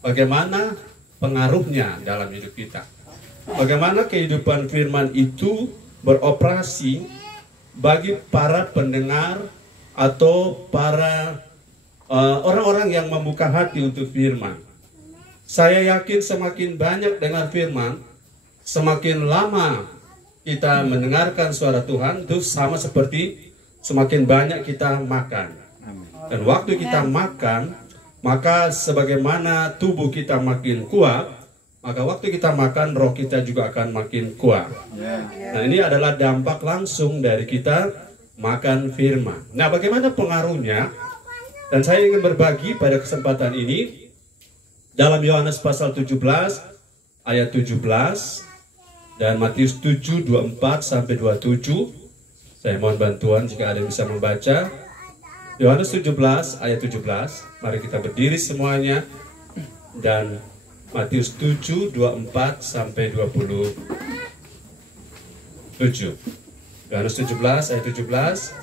bagaimana pengaruhnya dalam hidup kita. Bagaimana kehidupan firman itu beroperasi bagi para pendengar atau para orang-orang yang membuka hati untuk firman. Saya yakin semakin banyak dengar firman, semakin lama kita mendengarkan suara Tuhan, itu sama seperti semakin banyak kita makan. Dan waktu kita makan, maka sebagaimana tubuh kita makin kuat, maka waktu kita makan, roh kita juga akan makin kuat. Nah, ini adalah dampak langsung dari kita makan firman. Nah, bagaimana pengaruhnya? Dan saya ingin berbagi pada kesempatan ini dalam Yohanes pasal 17 ayat 17 dan Matius 7 24 sampai 27. Saya mohon bantuan jika ada yang bisa membaca. Yohanes 17 ayat 17. Mari kita berdiri semuanya. Dan Matius 7 24 sampai 27. Yohanes 17 ayat 17.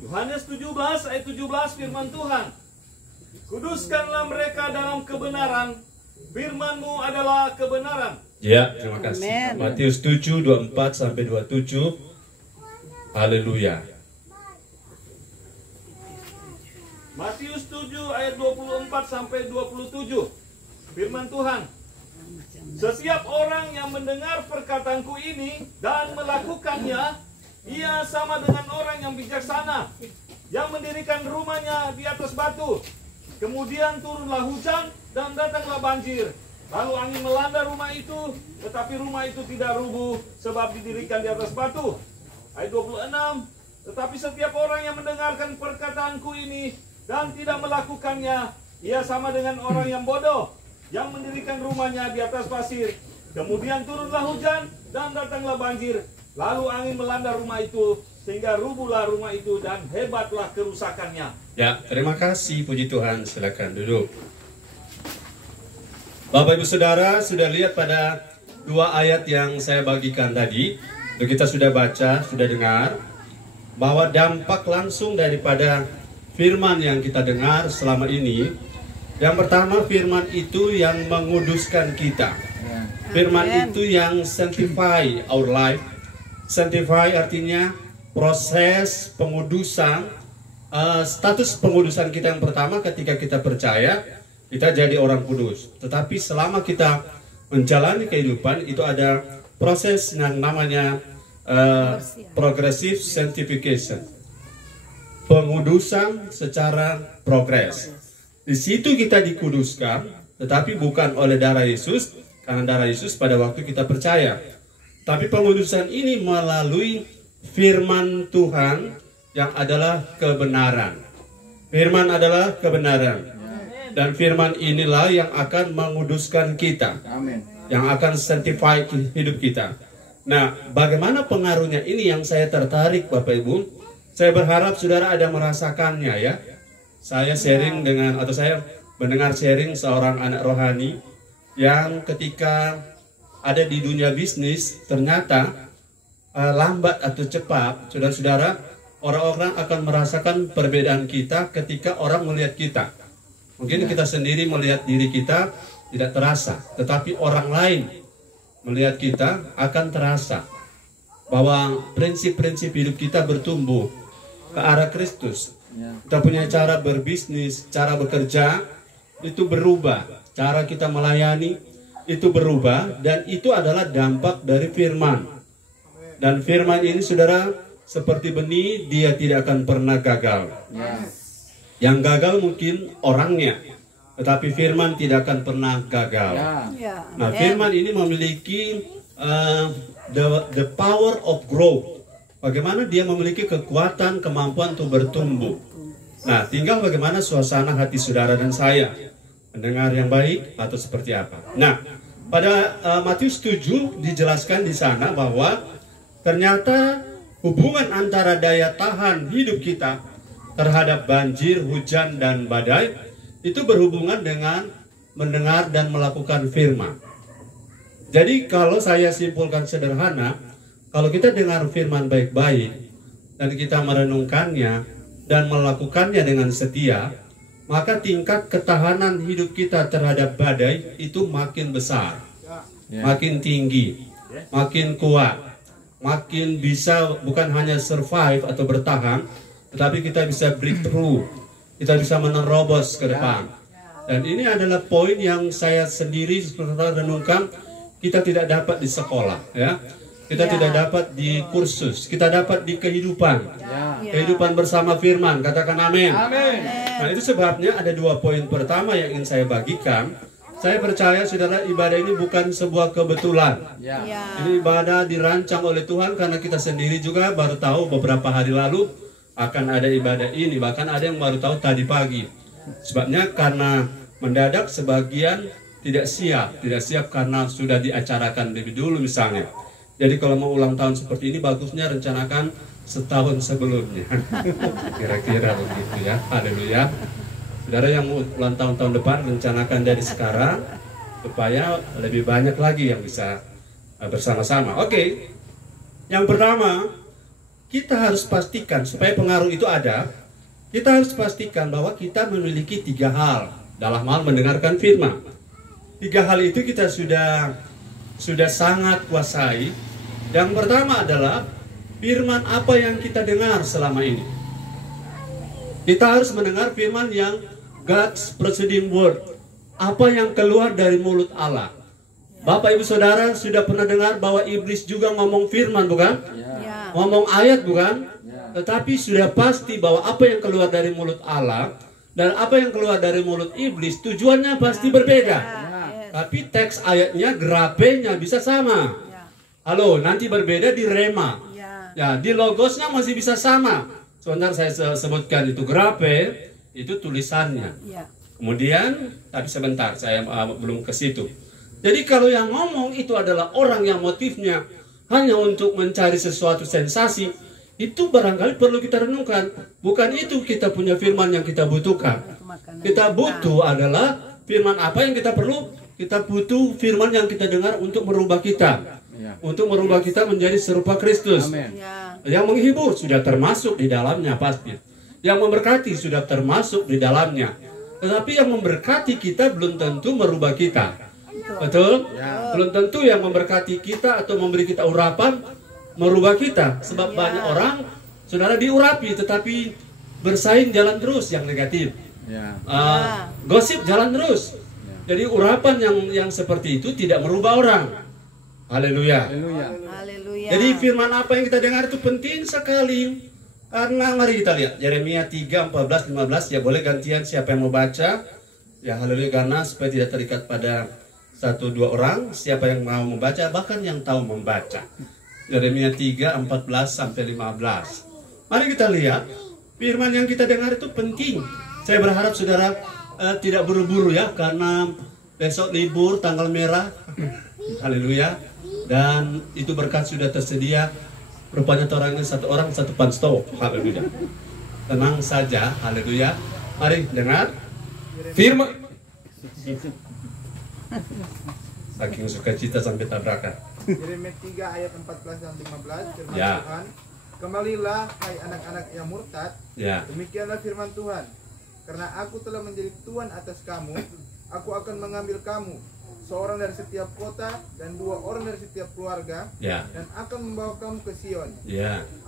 Yohanes 17 ayat 17 firman Tuhan. Kuduskanlah mereka dalam kebenaran, firman-Mu adalah kebenaran. Ya, terima kasih. Amen. Matius 7 24 sampai 27. Haleluya. Matius 7 ayat 24 sampai 27. Firman Tuhan. Setiap orang yang mendengar perkataanku ini dan melakukannya, ia sama dengan orang yang bijaksana yang mendirikan rumahnya di atas batu. Kemudian turunlah hujan dan datanglah banjir. Lalu angin melanda rumah itu, tetapi rumah itu tidak rubuh sebab didirikan di atas batu. Ayat 26. Tetapi setiap orang yang mendengarkan perkataanku ini dan tidak melakukannya, ia sama dengan orang yang bodoh yang mendirikan rumahnya di atas pasir. Kemudian turunlah hujan dan datanglah banjir. Lalu angin melanda rumah itu sehingga rubuhlah rumah itu dan hebatlah kerusakannya. Ya, terima kasih, puji Tuhan. Silakan duduk. Bapak Ibu Saudara sudah lihat pada dua ayat yang saya bagikan tadi. Kita sudah baca, sudah dengar bahwa dampak langsung daripada firman yang kita dengar selama ini. Yang pertama, firman itu yang menguduskan kita. Firman itu yang sanctify our life. Sanctify artinya proses pengudusan, status pengudusan kita yang pertama ketika kita percaya, kita jadi orang kudus. Tetapi selama kita menjalani kehidupan, itu ada proses yang namanya progressive sanctification. Pengudusan secara progres. Di situ kita dikuduskan, tetapi bukan oleh darah Yesus, karena darah Yesus pada waktu kita percaya. Tapi pengudusan ini melalui firman Tuhan yang adalah kebenaran. Firman adalah kebenaran. Dan firman inilah yang akan menguduskan kita. Yang akan sanctify hidup kita. Nah, bagaimana pengaruhnya ini yang saya tertarik, Bapak Ibu. Saya berharap saudara ada merasakannya ya. Saya sharing dengan, atau saya mendengar sharing seorang anak rohani yang ketika ada di dunia bisnis, ternyata lambat atau cepat, saudara-saudara, orang-orang akan merasakan perbedaan kita ketika orang melihat kita. Mungkin kita sendiri melihat diri kita tidak terasa, tetapi orang lain melihat kita akan terasa bahwa prinsip-prinsip hidup kita bertumbuh ke arah Kristus. Kita punya cara berbisnis, cara bekerja itu berubah, cara kita melayani itu berubah, dan itu adalah dampak dari firman. Dan firman ini saudara seperti benih, dia tidak akan pernah gagal. Yang gagal mungkin orangnya, tetapi firman tidak akan pernah gagal. Nah, firman ini memiliki the power of growth. Bagaimana dia memiliki kekuatan, kemampuan untuk bertumbuh. Nah, tinggal bagaimana suasana hati saudara dan saya. Mendengar yang baik atau seperti apa. Nah, pada Matius 7 dijelaskan di sana bahwa ternyata hubungan antara daya tahan hidup kita terhadap banjir, hujan, dan badai itu berhubungan dengan mendengar dan melakukan firman. Jadi kalau saya simpulkan sederhana, kalau kita dengar firman baik-baik, dan kita merenungkannya dan melakukannya dengan setia, maka tingkat ketahanan hidup kita terhadap badai itu makin besar, makin tinggi, makin kuat, makin bisa bukan hanya survive atau bertahan, tetapi kita bisa breakthrough, kita bisa menerobos ke depan. Dan ini adalah poin yang saya sendiri renungkan, kita tidak dapat di sekolah, ya. Kita tidak dapat di kursus, kita dapat di kehidupan. Kehidupan bersama firman, katakan amin. Nah, itu sebabnya ada 2 poin pertama yang ingin saya bagikan. Saya percaya saudara, ibadah ini bukan sebuah kebetulan. Ini ibadah dirancang oleh Tuhan, karena kita sendiri juga baru tahu beberapa hari lalu akan ada ibadah ini. Bahkan ada yang baru tahu tadi pagi. Sebabnya karena mendadak sebagian tidak siap karena sudah diacarakan lebih dulu misalnya. Jadi kalau mau ulang tahun seperti ini, bagusnya rencanakan setahun sebelumnya. Kira-kira begitu ya. Haleluya. Saudara yang mau ulang tahun depan, rencanakan dari sekarang supaya lebih banyak lagi yang bisa bersama-sama. Oke. Yang pertama, kita harus pastikan supaya pengaruh itu ada. Kita harus pastikan bahwa kita memiliki 3 hal dalam hal mendengarkan firman. 3 hal itu kita sudah sangat kuasai. Yang pertama adalah firman apa yang kita dengar selama ini. Kita harus mendengar firman yang God's proceeding word. Apa yang keluar dari mulut Allah. Bapak ibu saudara sudah pernah dengar bahwa iblis juga ngomong firman, bukan? Ngomong ayat, bukan? Tetapi sudah pasti bahwa apa yang keluar dari mulut Allah dan apa yang keluar dari mulut iblis tujuannya pasti berbeda. Tapi teks ayatnya, grapenya bisa sama. Halo, nanti berbeda di rema. Ya, di logosnya masih bisa sama. Sebentar saya sebutkan itu grape, itu tulisannya. Kemudian, tapi sebentar saya belum ke situ. Jadi kalau yang ngomong itu adalah orang yang motifnya hanya untuk mencari sesuatu sensasi, itu barangkali perlu kita renungkan. Bukan itu kita punya firman yang kita butuhkan. Kita butuh adalah firman apa yang kita perlu. Kita butuh firman yang kita dengar untuk merubah kita. Untuk merubah kita menjadi serupa Kristus. Yang menghibur sudah termasuk di dalamnya pasti. Yang memberkati sudah termasuk di dalamnya. Tetapi yang memberkati kita belum tentu merubah kita. Betul? Belum tentu yang memberkati kita atau memberi kita urapan merubah kita. Sebab banyak orang, saudara, diurapi tetapi bersaing jalan terus yang negatif. Gosip jalan terus. Jadi urapan yang seperti itu tidak merubah orang. Haleluya. Jadi firman apa yang kita dengar itu penting sekali. Karena mari kita lihat Yeremia 3, 14, 15. Ya boleh gantian siapa yang mau baca. Ya haleluya, karena supaya tidak terikat pada 1-2 orang. Siapa yang mau membaca, bahkan yang tahu membaca. Yeremia 3, 14 sampai 15. Mari kita lihat firman yang kita dengar itu penting. Saya berharap saudara tidak buru-buru ya, karena besok libur tanggal merah. Haleluya. Dan itu berkat sudah tersedia. Rupanya orangnya 1 orang 1 panstop. Haleluya. Tenang saja. Haleluya. Mari dengar firman. Saking sukacita sampai tabrakan. Yeremia 3 ayat 14 dan 15. Firman Tuhan, kembalilah hai anak-anak yang murtad. Demikianlah firman Tuhan. Karena aku telah menjadi Tuhan atas kamu, aku akan mengambil kamu, seorang dari setiap kota dan 2 orang dari setiap keluarga, dan akan membawa kamu ke Sion.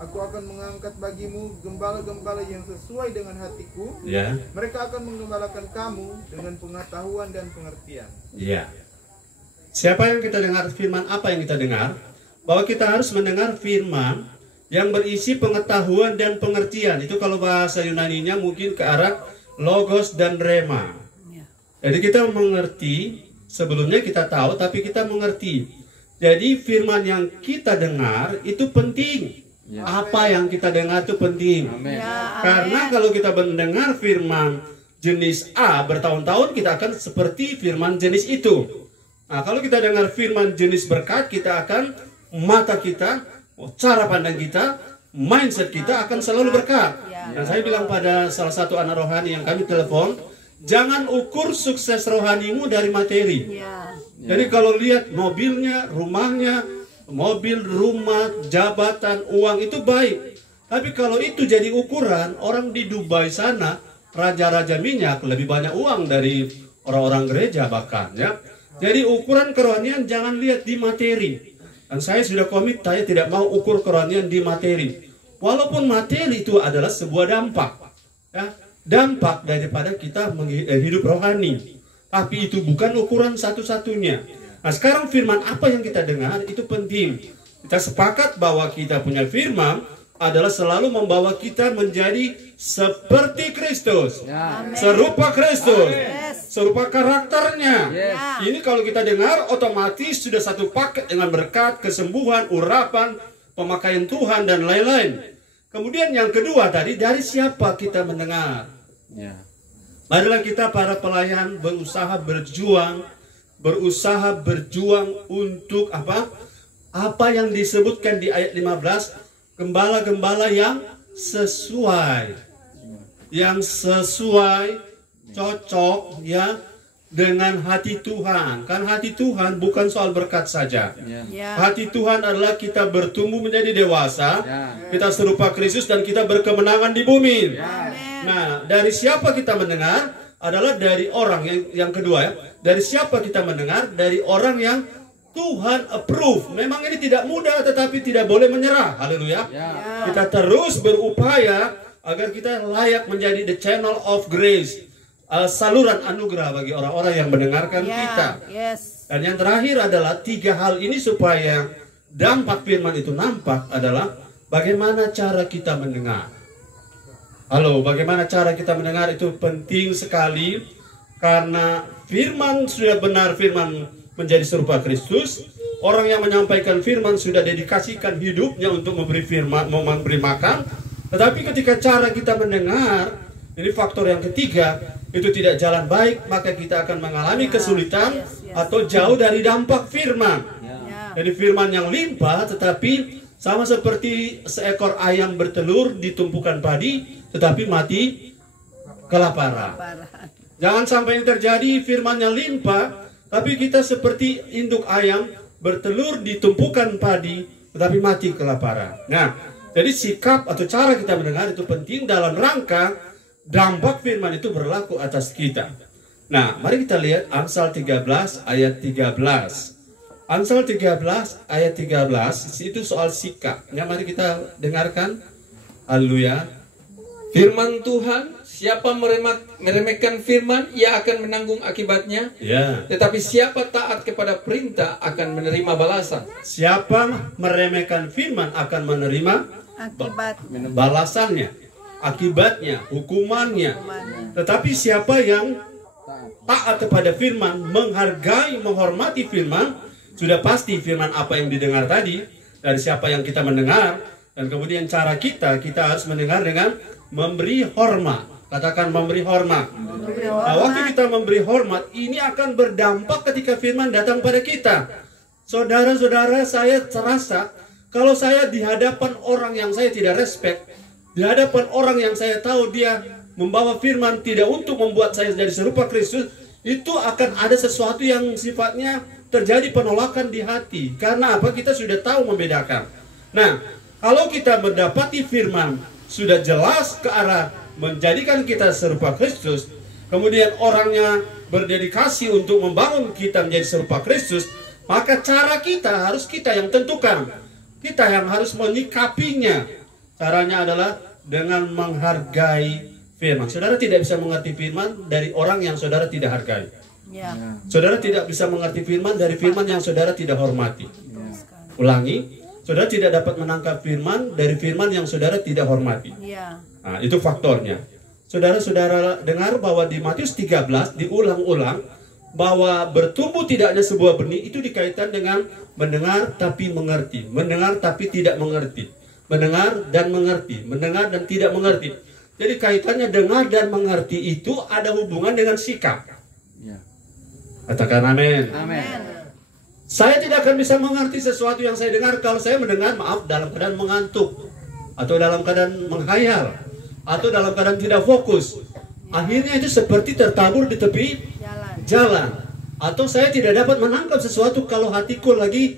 Aku akan mengangkat bagimu gembala-gembala yang sesuai dengan hatiku. Mereka akan menggembalakan kamu dengan pengetahuan dan pengertian. Siapa yang kita dengar firman apa yang kita dengar? Bahwa kita harus mendengar firman yang berisi pengetahuan dan pengertian. Itu kalau bahasa Yunaninya mungkin ke arah logos dan rema. Jadi kita mengerti. Sebelumnya kita tahu, tapi kita mengerti. Jadi firman yang kita dengar itu penting. Apa yang kita dengar itu penting. Karena kalau kita mendengar firman jenis A bertahun-tahun, kita akan seperti firman jenis itu. Nah, kalau kita dengar firman jenis berkat, kita akan, mata kita, cara pandang kita, mindset kita akan selalu berkat. Dan saya bilang pada salah satu anak rohani yang kami telepon, jangan ukur sukses rohanimu dari materi. Jadi kalau lihat mobilnya, rumahnya, mobil, rumah, jabatan, uang itu baik. Tapi kalau itu jadi ukuran, orang di Dubai sana, raja-raja minyak lebih banyak uang dari orang-orang gereja bahkan ya. Jadi ukuran kerohanian jangan lihat di materi. Dan saya sudah komit, saya tidak mau ukur kerohanian di materi. Walaupun materi itu adalah sebuah dampak, ya, dampak daripada kita hidup rohani. Tapi itu bukan ukuran satu-satunya. Nah sekarang firman apa yang kita dengar itu penting. Kita sepakat bahwa kita punya firman adalah selalu membawa kita menjadi seperti Kristus, serupa Kristus, serupa karakternya. Ini kalau kita dengar otomatis sudah satu paket dengan berkat, kesembuhan, urapan, pemakaian Tuhan dan lain-lain. Kemudian yang kedua tadi, dari siapa kita mendengar? Marilah kita para pelayan berusaha berjuang untuk apa? Apa yang disebutkan di ayat 15, gembala-gembala yang sesuai, cocok ya dengan hati Tuhan. Kan hati Tuhan bukan soal berkat saja. Hati Tuhan adalah kita bertumbuh menjadi dewasa, kita serupa Kristus dan kita berkemenangan di bumi. Nah, dari siapa kita mendengar? Adalah dari orang yang kedua ya. Dari siapa kita mendengar? Dari orang yang Tuhan approve. Memang ini tidak mudah, tetapi tidak boleh menyerah. Haleluya. Kita terus berupaya agar kita layak menjadi the channel of grace, saluran anugerah bagi orang-orang yang mendengarkan kita. Dan yang terakhir adalah 3 hal ini supaya dampak firman itu nampak adalah bagaimana cara kita mendengar. Halo, bagaimana cara kita mendengar itu penting sekali karena firman sudah benar, firman menjadi serupa Kristus. Orang yang menyampaikan firman sudah dedikasikan hidupnya untuk memberi firman, memberi makan. Tetapi ketika cara kita mendengar, ini faktor yang ketiga, itu tidak jalan baik, maka kita akan mengalami kesulitan atau jauh dari dampak firman. Jadi firman yang limpah, tetapi sama seperti seekor ayam bertelur di tumpukan padi, tetapi mati kelaparan. Jangan sampai ini terjadi, firman yang limpah, tapi kita seperti induk ayam bertelur di tumpukan padi, tetapi mati kelaparan. Nah, jadi sikap atau cara kita mendengar itu penting dalam rangka dampak firman itu berlaku atas kita. Nah, mari kita lihat Amsal 13 ayat 13. Amsal 13 ayat 13 itu soal sikap. Ya, mari kita dengarkan. Haleluya. Firman Tuhan, siapa meremehkan firman, ia akan menanggung akibatnya. Tetapi siapa taat kepada perintah akan menerima balasan. Siapa meremehkan firman akan menerima balasannya, akibatnya, hukumannya. Tetapi siapa yang taat kepada firman, menghargai, menghormati firman, sudah pasti firman apa yang didengar tadi, dari siapa yang kita mendengar, dan kemudian cara kita harus mendengar dengan memberi hormat. Katakan memberi hormat. Nah, waktu kita memberi hormat, ini akan berdampak ketika firman datang pada kita. Saudara-saudara, saya terasa kalau saya di hadapan orang yang saya tidak respect, di hadapan orang yang saya tahu dia membawa firman tidak untuk membuat saya jadi serupa Kristus, itu akan ada sesuatu yang sifatnya terjadi penolakan di hati. Karena apa? Kita sudah tahu membedakan. Nah, kalau kita mendapati firman sudah jelas ke arah menjadikan kita serupa Kristus, kemudian orangnya berdedikasi untuk membangun kita menjadi serupa Kristus, maka cara kita harus kita yang tentukan. Kita yang harus menyikapinya. Caranya adalah dengan menghargai firman. Saudara tidak bisa mengerti firman dari orang yang saudara tidak hargai. Saudara tidak bisa mengerti firman dari firman yang saudara tidak hormati. Ulangi. Saudara tidak dapat menangkap firman dari firman yang saudara tidak hormati. Nah, itu faktornya. Saudara-saudara dengar bahwa di Matius 13 diulang-ulang bahwa bertumbuh tidak hanya sebuah benih, itu dikaitkan dengan mendengar tapi mengerti, mendengar tapi tidak mengerti, mendengar dan mengerti, mendengar dan tidak mengerti. Jadi kaitannya dengar dan mengerti itu ada hubungan dengan sikap. Katakan amin. Amin. Saya tidak akan bisa mengerti sesuatu yang saya dengar kalau saya mendengar, maaf, dalam keadaan mengantuk, atau dalam keadaan menghayal, atau dalam keadaan tidak fokus. Akhirnya itu seperti tertabur di tepi jalan. Atau saya tidak dapat menangkap sesuatu kalau hatiku lagi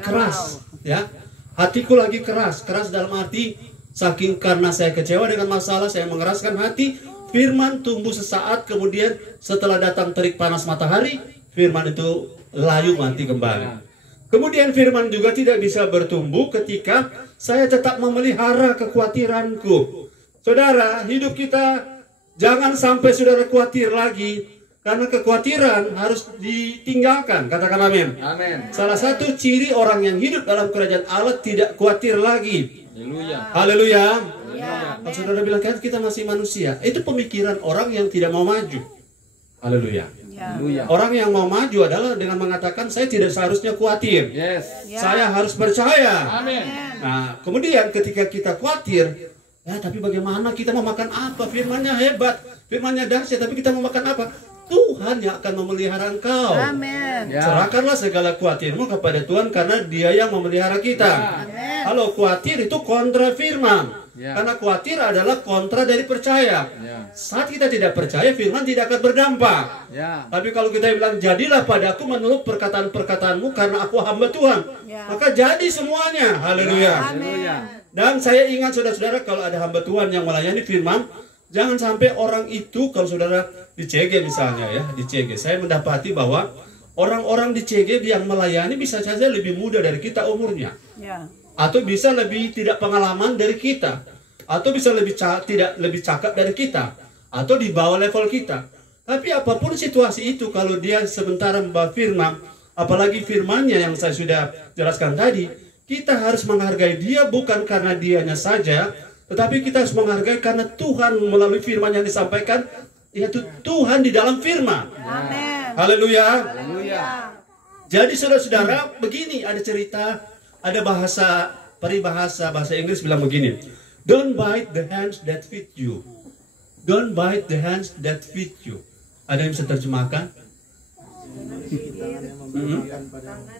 keras, ya. Hatiku lagi keras dalam arti Saking karena saya kecewa dengan masalah, saya mengeraskan hati, firman tumbuh sesaat, kemudian setelah datang terik panas matahari, firman itu layu mati kembali. Kemudian firman juga tidak bisa bertumbuh ketika saya tetap memelihara kekhawatiranku. Saudara, hidup kita jangan sampai saudara khawatir lagi, karena kekhawatiran harus ditinggalkan. Katakan amin. Amin. Salah satu ciri orang yang hidup dalam kerajaan Allah tidak khawatir lagi. Haleluya. Haleluya. Ya, Kalau saudara bilang kan kita masih manusia, itu pemikiran orang yang tidak mau maju. Haleluya. ya, Orang yang mau maju adalah dengan mengatakan saya tidak seharusnya khawatir. Yes. ya. Saya harus percaya. Amin. Nah, kemudian ketika kita khawatir, ya tapi bagaimana kita mau makan apa? Firmannya hebat, firmannya dahsyat, tapi kita mau makan apa? Tuhan yang akan memelihara engkau. Amin. Ya. Serahkanlah segala khawatirmu kepada Tuhan karena Dia yang memelihara kita. Amin. Kalau khawatir itu kontra firman. Ya. Karena khawatir adalah kontra dari percaya. Ya. Saat kita tidak percaya, firman tidak akan berdampak. Ya. Tapi kalau kita bilang, jadilah padaku menurut perkataan-perkataanmu karena aku hamba Tuhan, Ya. maka jadi semuanya. Haleluya. Haleluya. Dan saya ingat saudara-saudara, kalau ada hamba Tuhan yang melayani firman, jangan sampai orang itu, kalau saudara di CG misalnya ya, di CG, saya mendapati bahwa orang-orang di CG yang melayani bisa saja lebih muda dari kita umurnya. Ya. Atau bisa lebih tidak pengalaman dari kita, atau bisa tidak lebih cakap dari kita, atau di bawah level kita. Tapi apapun situasi itu, kalau dia sementara membawa firman, apalagi firmannya yang saya sudah jelaskan tadi, kita harus menghargai dia bukan karena dianya saja, tetapi kita harus menghargai karena Tuhan melalui firman yang disampaikan, yaitu Tuhan di dalam firman. Amin. Haleluya. Haleluya. Jadi saudara-saudara, begini ada cerita, ada peribahasa bahasa Inggris bilang begini. Don't bite the hands that feed you. Don't bite the hands that feed you. Ada yang bisa terjemahkan? Tangan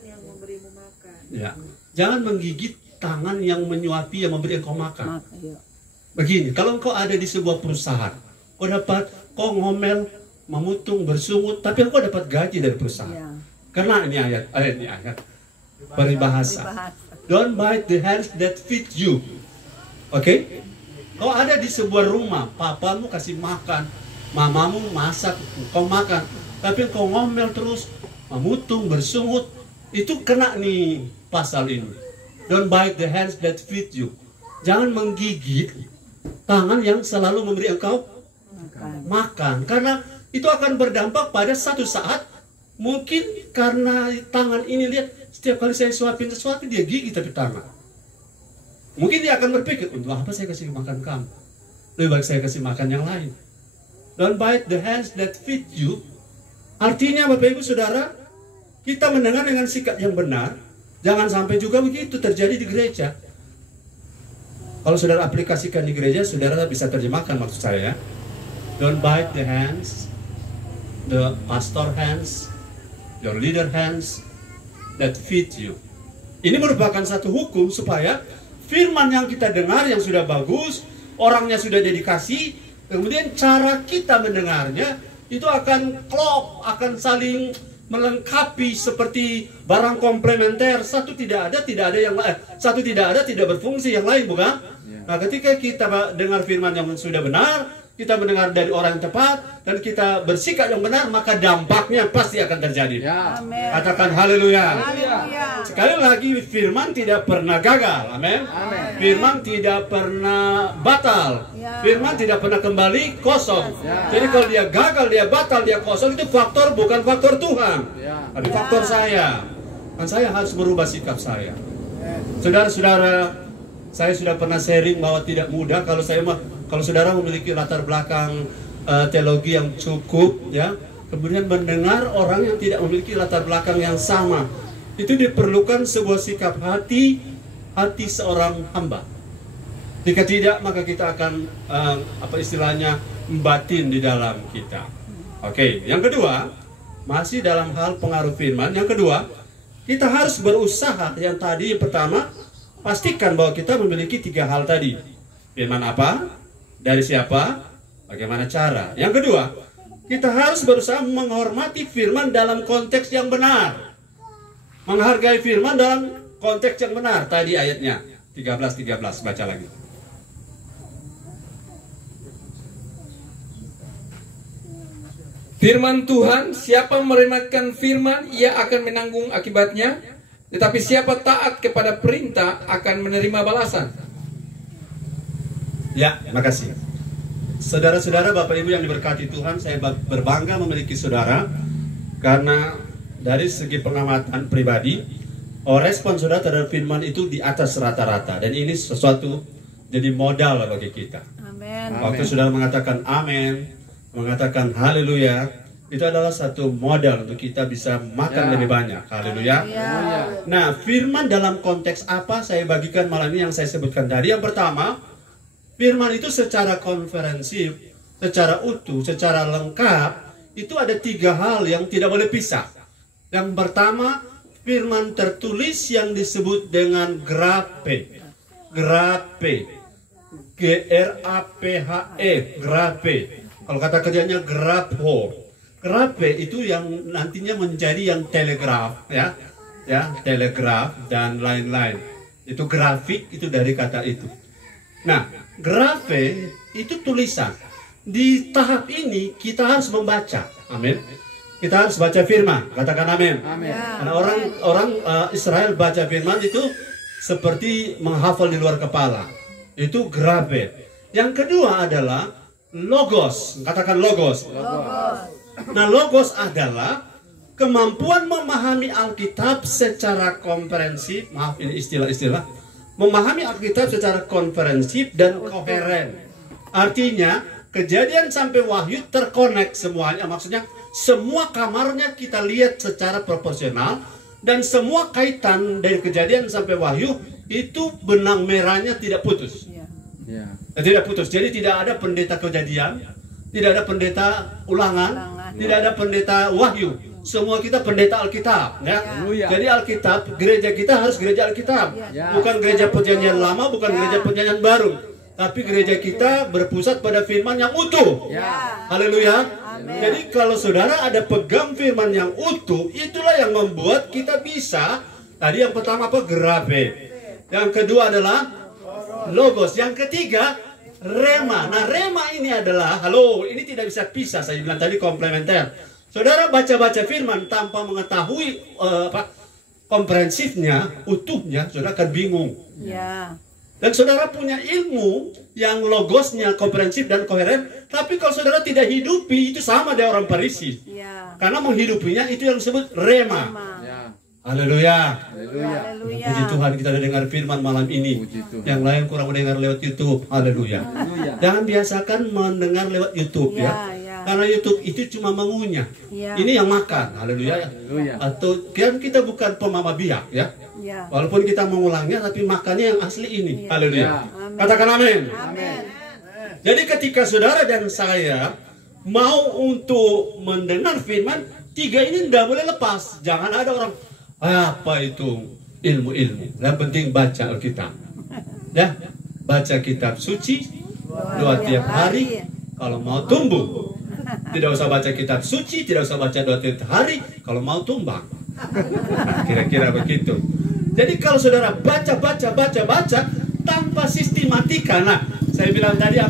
yang memberimu makan. Ya. Jangan menggigit tangan yang menyuapi yang memberi engkau makan. Maka, ya. Begini, kalau engkau ada di sebuah perusahaan, kau ngomel, memutung, bersungut, tapi engkau dapat gaji dari perusahaan. Ya. Karena ini ayat peribahasa. Don't bite the hands that feed you. Oke? Kau ada di sebuah rumah, papamu kasih makan, mamamu masak, kau makan, tapi kau ngomel terus, memutung, bersungut, itu kena nih pasal ini. Don't bite the hands that feed you. Jangan menggigit tangan yang selalu memberi engkau makan, karena itu akan berdampak pada satu saat. Mungkin karena tangan ini, lihat, setiap kali saya suapin sesuatu dia gigit tapi tangan. Mungkin dia akan berpikir, untuk apa saya kasih makan kamu? Lebih baik saya kasih makan yang lain. Don't bite the hands that feed you. Artinya Bapak Ibu Saudara, kita mendengar dengan sikap yang benar. Jangan sampai juga begitu terjadi di gereja. Kalau saudara aplikasikan di gereja, saudara bisa terjemahkan maksud saya. Don't bite the hands, the pastor hands, your leader hands that feed you. Ini merupakan satu hukum supaya firman yang kita dengar yang sudah bagus, orangnya sudah dedikasi, kemudian cara kita mendengarnya itu akan klop, akan saling melengkapi seperti barang komplementer. Satu tidak ada yang lain. Satu tidak ada tidak berfungsi, yang lain bukan? Nah, ketika kita dengar firman yang sudah benar, kita mendengar dari orang yang tepat, dan kita bersikap yang benar, maka dampaknya pasti akan terjadi. Ya. Amin. Katakan haleluya. Haleluya. Sekali lagi, firman tidak pernah gagal. Amin. Amin. Firman tidak pernah batal. Ya. Firman tidak pernah kembali kosong. Ya. Jadi kalau dia gagal, dia batal, dia kosong, itu faktor bukan faktor Tuhan, Ya. tapi faktor saya. Dan saya harus merubah sikap saya. Saudara-saudara, saya sudah pernah sharing bahwa tidak mudah kalau saudara memiliki latar belakang teologi yang cukup, ya, kemudian mendengar orang yang tidak memiliki latar belakang yang sama, itu diperlukan sebuah sikap hati seorang hamba. Jika tidak, maka kita akan membatin di dalam kita. Oke, yang kedua, masih dalam hal pengaruh firman. Yang kedua, kita harus berusaha. Yang tadi, yang pertama, pastikan bahwa kita memiliki 3 hal tadi. Firman apa? Dari siapa? Bagaimana cara? Yang kedua, kita harus berusaha menghormati firman dalam konteks yang benar. Menghargai firman dalam konteks yang benar. Tadi ayatnya 13, baca lagi. Firman Tuhan, siapa meremehkan firman, ia akan menanggung akibatnya. Tetapi siapa taat kepada perintah akan menerima balasan. Ya, makasih. Saudara-saudara, Bapak Ibu yang diberkati Tuhan, saya berbangga memiliki saudara. Karena dari segi pengamatan pribadi, respon saudara terhadap firman itu di atas rata-rata. Dan ini sesuatu jadi modal bagi kita. Amin. Waktu saudara mengatakan amin, mengatakan haleluya, itu adalah satu modal untuk kita bisa makan lebih banyak. Haleluya. Nah, firman dalam konteks apa saya bagikan malam ini yang saya sebutkan tadi. Yang pertama, firman itu secara komprehensif, secara utuh, secara lengkap, itu ada 3 hal yang tidak boleh pisah. Yang pertama, firman tertulis yang disebut dengan grape. Grape. G-R-A-P-H-E. Grape. Kalau kata kerjanya grapho. Grape itu yang nantinya menjadi yang telegraf, ya, telegraf dan lain-lain. Itu grafik, itu dari kata itu. Nah, grafe itu tulisan. Di tahap ini kita harus membaca, amin. Kita harus baca firman, katakan amin. Karena orang Israel baca firman itu seperti menghafal di luar kepala. Itu grafe. Yang kedua adalah logos, katakan logos. Nah, logos adalah kemampuan memahami Alkitab secara komprehensif. Maaf, ini istilah-istilah. Memahami Alkitab secara komprehensif dan koheren. Artinya, Kejadian sampai Wahyu terkonek semuanya. Maksudnya, semua kamarnya kita lihat secara proporsional. Dan semua kaitan dari Kejadian sampai Wahyu, itu benang merahnya tidak putus. Tidak putus. Jadi tidak ada pendeta Kejadian, tidak ada pendeta Ulangan, tidak ada pendeta Wahyu. Semua kita pendeta Alkitab, ya. Jadi Alkitab, gereja kita harus gereja Alkitab, bukan gereja perjanjian lama, bukan gereja perjanjian baru, tapi gereja kita berpusat pada firman yang utuh. Haleluya. Jadi kalau saudara ada pegang firman yang utuh, itulah yang membuat kita bisa. Tadi yang pertama apa? Grape. Yang kedua adalah logos. Yang ketiga rema. Nah, rema ini adalah, ini tidak bisa pisah. Saya bilang tadi komplementer. Saudara baca-baca firman tanpa mengetahui komprehensifnya, utuhnya, saudara akan bingung. Dan saudara punya ilmu yang logosnya komprehensif dan koheren, tapi kalau saudara tidak hidupi, itu sama dengan orang Farisi. Karena menghidupinya itu yang disebut rema. Haleluya. Puji Tuhan, kita sudah dengar firman malam ini. Yang lain kurang mendengar lewat YouTube. Haleluya. Jangan biasakan mendengar lewat YouTube, ya. Karena YouTube itu cuma mengunyah. Ini yang makan. Haleluya. Atau kan kita bukan pemama biak, ya. Walaupun kita mengulangnya, tapi makannya yang asli ini. Haleluya. Katakan amin. Jadi ketika saudara dan saya mau untuk mendengar firman, 3 ini tidak boleh lepas. Jangan ada orang, apa itu ilmu-ilmu. Yang penting baca Alkitab. Ya, baca kitab suci 2 tiap hari. Kalau mau tumbuh, tidak usah baca kitab suci, tidak usah baca 2 tiap hari. Kalau mau tumbang, kira-kira begitu. Jadi kalau saudara baca tanpa sistematika. Nah, saya bilang tadi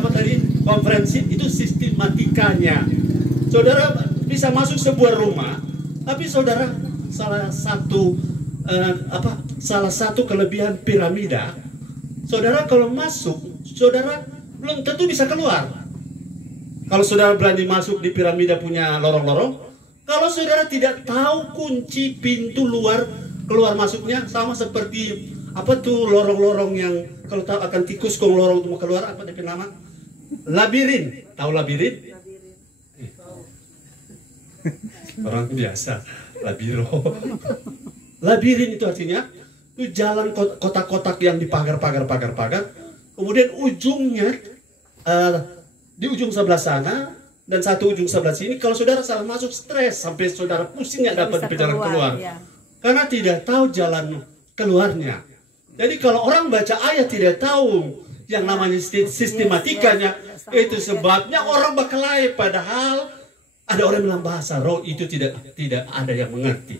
konferensi itu sistematikanya. Saudara bisa masuk sebuah rumah, tapi saudara salah satu kelebihan piramida, saudara kalau masuk, saudara belum tentu bisa keluar. Kalau saudara berani masuk di piramida punya lorong-lorong, kalau saudara tidak tahu kunci pintu keluar masuknya, sama seperti lorong-lorong yang kalau tahu akan tikus kong lorong untuk keluar, apa dia nama? Labirin. Tahu labirin? Orang biasa, labiro. Labirin itu artinya itu jalan kotak-kotak yang dipagar-pagar. Kemudian ujungnya di ujung sebelah sana dan satu ujung sebelah sini. Kalau saudara salah masuk, stres sampai saudara pusing nggak dapat jalan keluar, karena tidak tahu jalan keluarnya. Jadi kalau orang baca ayat tidak tahu yang namanya sistematikanya, itu sebabnya orang berkelahi. Padahal ada orang bilang bahasa roh itu tidak ada yang mengerti.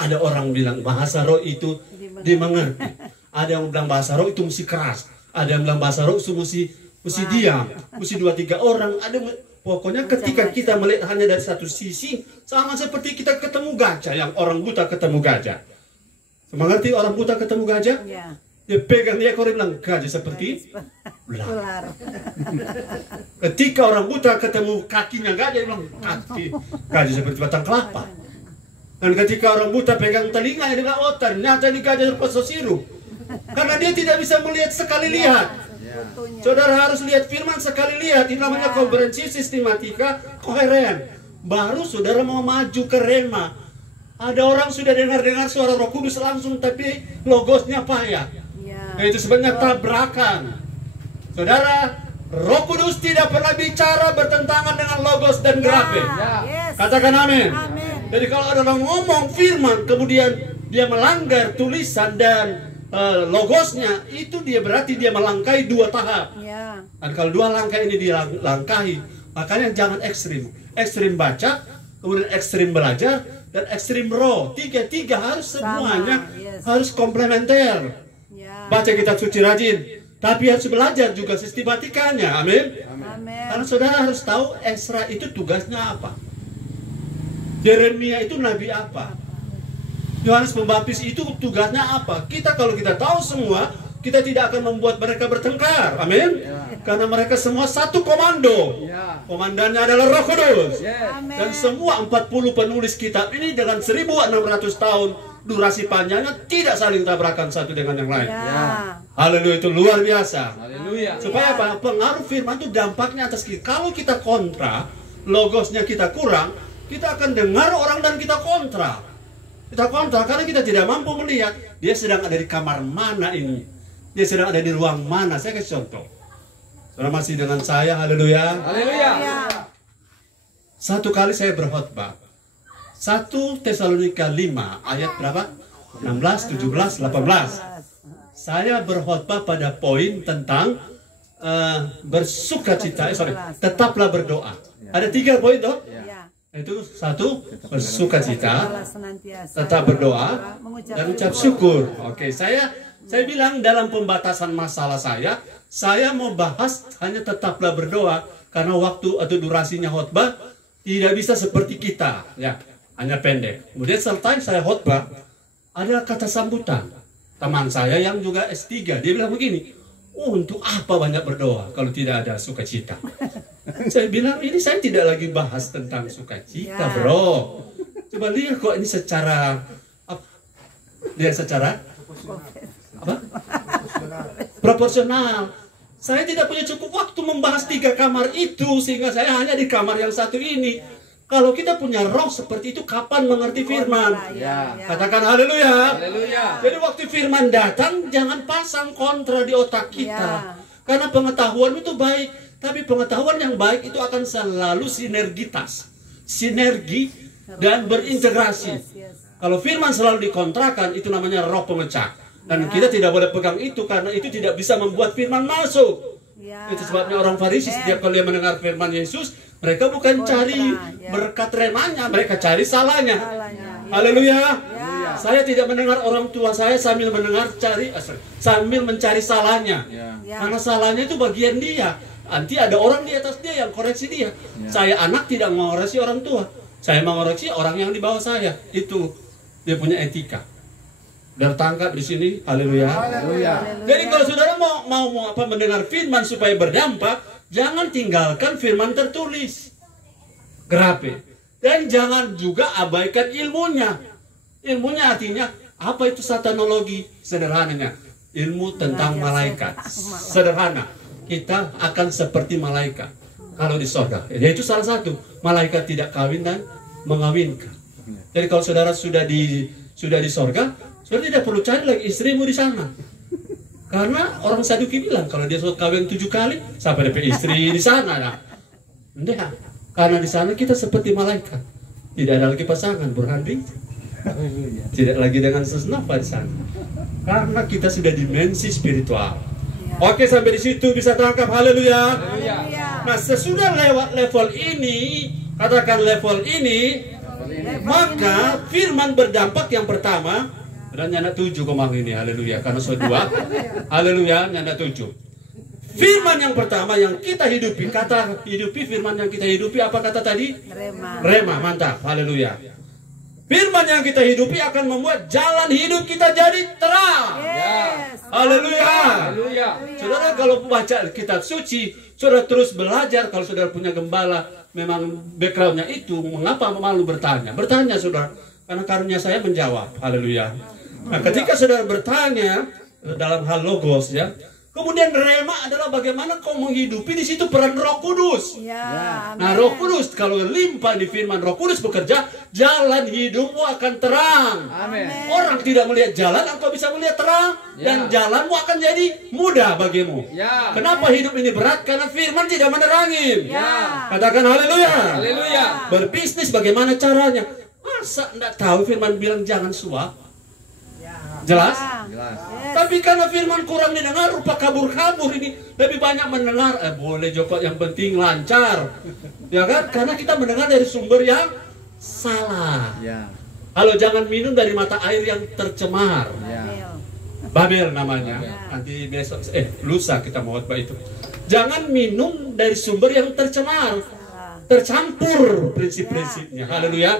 Ada orang bilang bahasa roh itu dimengerti. Ada yang bilang bahasa roh itu mesti keras. Ada yang bilang bahasa roh itu mesti diam, mesti 2-3 orang. Ada Pokoknya ketika kita melihat hanya dari satu sisi, sama seperti kita ketemu gajah, yang orang buta ketemu gajah. Mengerti orang buta ketemu gajah? Ya. Dia pegang dia, orang bilang gajah seperti ular. Ketika orang buta ketemu kakinya gajah, dia bilang kaki gajah seperti batang kelapa. Dan ketika orang buta pegang telinganya, dia bilang, oh ternyata ini gajah serupa sosiru. Karena dia tidak bisa melihat sekali lihat. Saudara harus lihat firman sekali lihat. Ini namanya komprehensi sistematika koheren. Baru saudara mau maju ke rema. Ada orang sudah dengar suara Roh Kudus langsung, tapi logosnya payah. Itu sebenarnya tabrakan. Saudara, Roh Kudus tidak pernah bicara bertentangan dengan logos dan grafe. Katakan amin. Jadi kalau ada orang ngomong firman kemudian dia melanggar tulisan dan logosnya, itu dia berarti dia melangkahi dua tahap. Dan kalau dua langkah ini dilangkahi, makanya jangan ekstrim. Ekstrim baca, kemudian ekstrim belajar, dan ekstrim roh. Tiga harus semuanya harus komplementer. Baca kitab suci rajin, tapi harus belajar juga sistematikanya. Amin. Karena saudara harus tahu Esra itu tugasnya apa, Yeremia itu nabi apa, Yohanes Pembaptis itu tugasnya apa. Kalau kita tahu semua, kita tidak akan membuat mereka bertengkar. Amin. Karena mereka semua satu komando. Komandannya adalah Roh Kudus. Dan semua 40 penulis kitab ini dengan 1600 tahun durasi panjangnya tidak saling tabrakan satu dengan yang lain. Haleluya, itu luar biasa. Supaya apa? Pengaruh firman itu dampaknya atas kita. Kalau kita kontra, logosnya kita kurang, kita akan dengar orang dan kita kontra. Kita kontra karena kita tidak mampu melihat dia sedang ada di kamar mana ini, dia sedang ada di ruang mana. Saya kasih contoh. Saudara masih dengan saya, haleluya. Satu kali saya berkhotbah, 1 Tesalonika 5 ayat berapa? 16, 17, 18. Saya berkhotbah pada poin tentang bersukacita. Tetaplah berdoa. Ada 3 poin toh? Itu 1, bersukacita, tetap berdoa, dan ucap syukur. Oke, saya bilang dalam pembatasan masalah saya mau bahas hanya tetaplah berdoa karena waktu atau durasinya khotbah tidak bisa seperti kita, ya, hanya pendek. Kemudian selesai saya khotbah, ada kata sambutan teman saya yang juga S3, dia bilang begini, untuk apa banyak berdoa kalau tidak ada sukacita? Saya bilang, ini saya tidak lagi bahas tentang sukacita, bro. Coba lihat kok ini secara apa? Lihat secara apa? Proporsional. Saya tidak punya cukup waktu membahas 3 kamar itu, sehingga saya hanya di kamar yang satu ini. Kalau kita punya roh seperti itu, kapan mengerti firman? Katakan haleluya. Jadi waktu firman datang, jangan pasang kontra di otak kita. Karena pengetahuan itu baik. Tapi pengetahuan yang baik itu akan selalu sinergitas, sinergi dan berintegrasi. Kalau firman selalu dikontrakan, itu namanya roh pemecah. Dan kita tidak boleh pegang itu karena itu tidak bisa membuat firman masuk. Itu sebabnya orang Farisi setiap kali mendengar firman Yesus, mereka bukan cari berkat remanya, mereka cari salahnya. Haleluya. Saya tidak mendengar orang tua saya sambil mencari salahnya. Karena salahnya itu bagian dia. Nanti ada orang di atas dia yang koreksi dia. Saya anak tidak mengoreksi orang tua. Saya mengoreksi orang yang di bawah saya. Itu dia punya etika. Tertangkap di sini. Haleluya. Jadi kalau saudara mau mendengar firman supaya berdampak, jangan tinggalkan firman tertulis, grafe, dan jangan juga abaikan ilmunya. Ilmunya artinya apa itu satanologi? Sederhananya ilmu tentang malaikat. Sederhana. Kita akan seperti malaikat kalau di sorga. Yaitu salah satu, malaikat tidak kawin dan mengawinkan. Jadi kalau saudara sudah di sorga, saudara tidak perlu cari lagi istrimu di sana. Karena orang Saduki bilang kalau dia sudah kawin 7 kali, sampai dapat istri di sana. Nah, enggak. Karena di sana kita seperti malaikat, tidak ada lagi pasangan, Burhandi. Tidak lagi dengan sesnapa di sana. Karena kita sudah dimensi spiritual. Oke, sampai di situ bisa tangkap. Haleluya. Nah, sesudah lewat level ini, katakan level ini, maka firman berdampak yang pertama. Dan nyana 7 komang ini, haleluya. Karena so 2, haleluya, nyana 7. Firman yang pertama yang kita hidupi, kata hidupi, firman yang kita hidupi, apa kata tadi? Rema. Rema, mantap, haleluya. Firman yang kita hidupi akan membuat jalan hidup kita jadi terang. Yes. Haleluya. Haleluya. Saudara kalau baca kitab suci, saudara terus belajar. Kalau saudara punya gembala, memang backgroundnya itu, mengapa malu bertanya? Bertanya saudara, karena karunia saya menjawab. Haleluya. Nah, ketika saudara bertanya dalam hal logos ya, kemudian rema adalah bagaimana kau menghidupi, di situ peran Roh Kudus. Ya. Nah, Roh Kudus kalau limpah di firman Roh Kudus bekerja, jalan hidupmu akan terang. Amin. Orang tidak melihat jalan, engkau bisa melihat terang, dan jalanmu akan jadi mudah bagimu. Ya. Kenapa hidup ini berat? Karena firman tidak menerangin. Ya. Katakan haleluya. Haleluya. Berbisnis bagaimana caranya? Masa enggak tahu firman bilang jangan suap? Jelas? Jelas. Tapi karena firman kurang didengar, rupa kabur-kabur ini. Lebih banyak mendengar, boleh Joko, yang penting lancar. Ya kan? Karena kita mendengar dari sumber yang salah. Ya. Halo, jangan minum dari mata air yang tercemar. Ya. Babel namanya. Nanti besok, lusa kita mau khotbah itu. Jangan minum dari sumber yang tercemar. Tercampur prinsip-prinsipnya. Haleluya.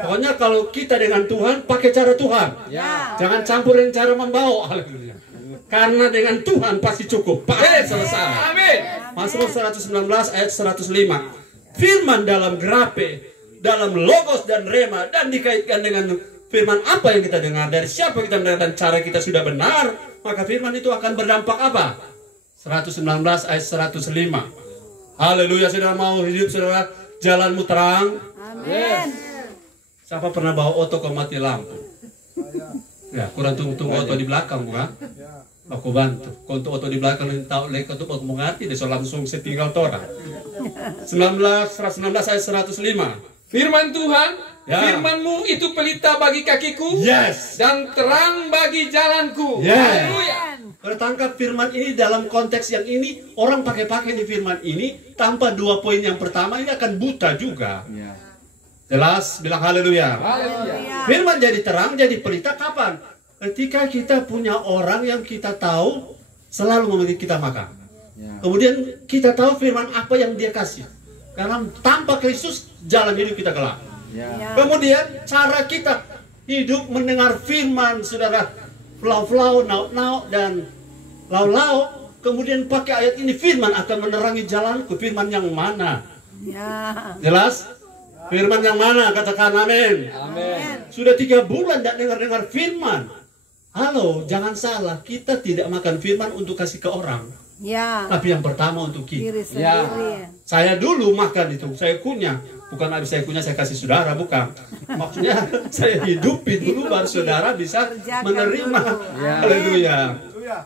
Pokoknya kalau kita dengan Tuhan, pakai cara Tuhan. Ya. Jangan campur dengan cara membawa. Haleluya. Karena dengan Tuhan pasti cukup. Pasti selesai. Amin. Mazmur 119 ayat 105. Firman dalam grape, dalam logos dan rema, dan dikaitkan dengan firman apa yang kita dengar, dari siapa kita mendengar, dan cara kita sudah benar, maka firman itu akan berdampak apa? 119 ayat 105. Haleluya. Saudara mau hidup, saudara jalanmu terang. Amin. Siapa pernah bawa oto kau mati lampu? Ya, kurang tunggu oto di belakang, bukan? Aku bantu. Kau untuk oto di belakang yang tahu leka tuh aku mengerti, dia so langsung setinggal tora. 119 ayat 105. Firman Tuhan, Ya. firman-Mu itu pelita bagi kakiku, Yes. dan terang bagi jalanku. Yes. Haleluya. Kalau tangkap firman ini dalam konteks yang ini, orang pakai di firman ini tanpa dua poin yang pertama ini akan buta juga. Ya. Jelas, bilang haleluya. Haleluya. Firman jadi terang, jadi pelita kapan? Ketika kita punya orang yang kita tahu selalu memberi kita makan. Ya. Kemudian kita tahu firman apa yang dia kasih. Karena tanpa Kristus jalan hidup kita gelap. Ya. Kemudian cara kita hidup mendengar firman, saudara, flau-flau, nauk-nauk, dan lau-lau. Kemudian pakai ayat ini, firman akan menerangi jalanku. Firman yang mana? Ya. Jelas? Firman yang mana? Katakan amin. Amin. Sudah 3 bulan tidak dengar firman. Halo, jangan salah. Kita tidak makan firman untuk kasih ke orang. Ya. Tapi yang pertama untuk kita. Diri Ya. sendiri. Saya dulu makan itu, saya kunyah. Bukan habis saya kunyah, saya kasih saudara, bukan. Maksudnya, saya hidupi dulu, baru saudara bisa menerima. Ya. Haleluya.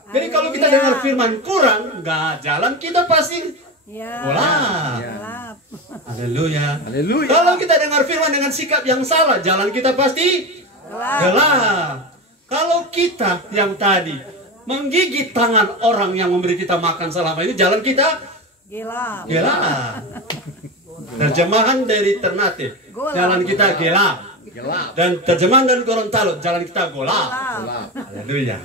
Jadi kalau kita dengar firman kurang, nggak jalan, kita pasti Ya. gelap. Gelap. Haleluya. Haleluya. Kalau kita dengar firman dengan sikap yang salah, jalan kita pasti gelap. Kalau kita yang tadi menggigit tangan orang yang memberi kita makan selama ini, jalan kita Gelap. gelap. Terjemahan dari Ternate, jalan kita gelap. Gelap. Dan terjemahan dari Gorontalo, jalan kita gelap. Gelap. Haleluya.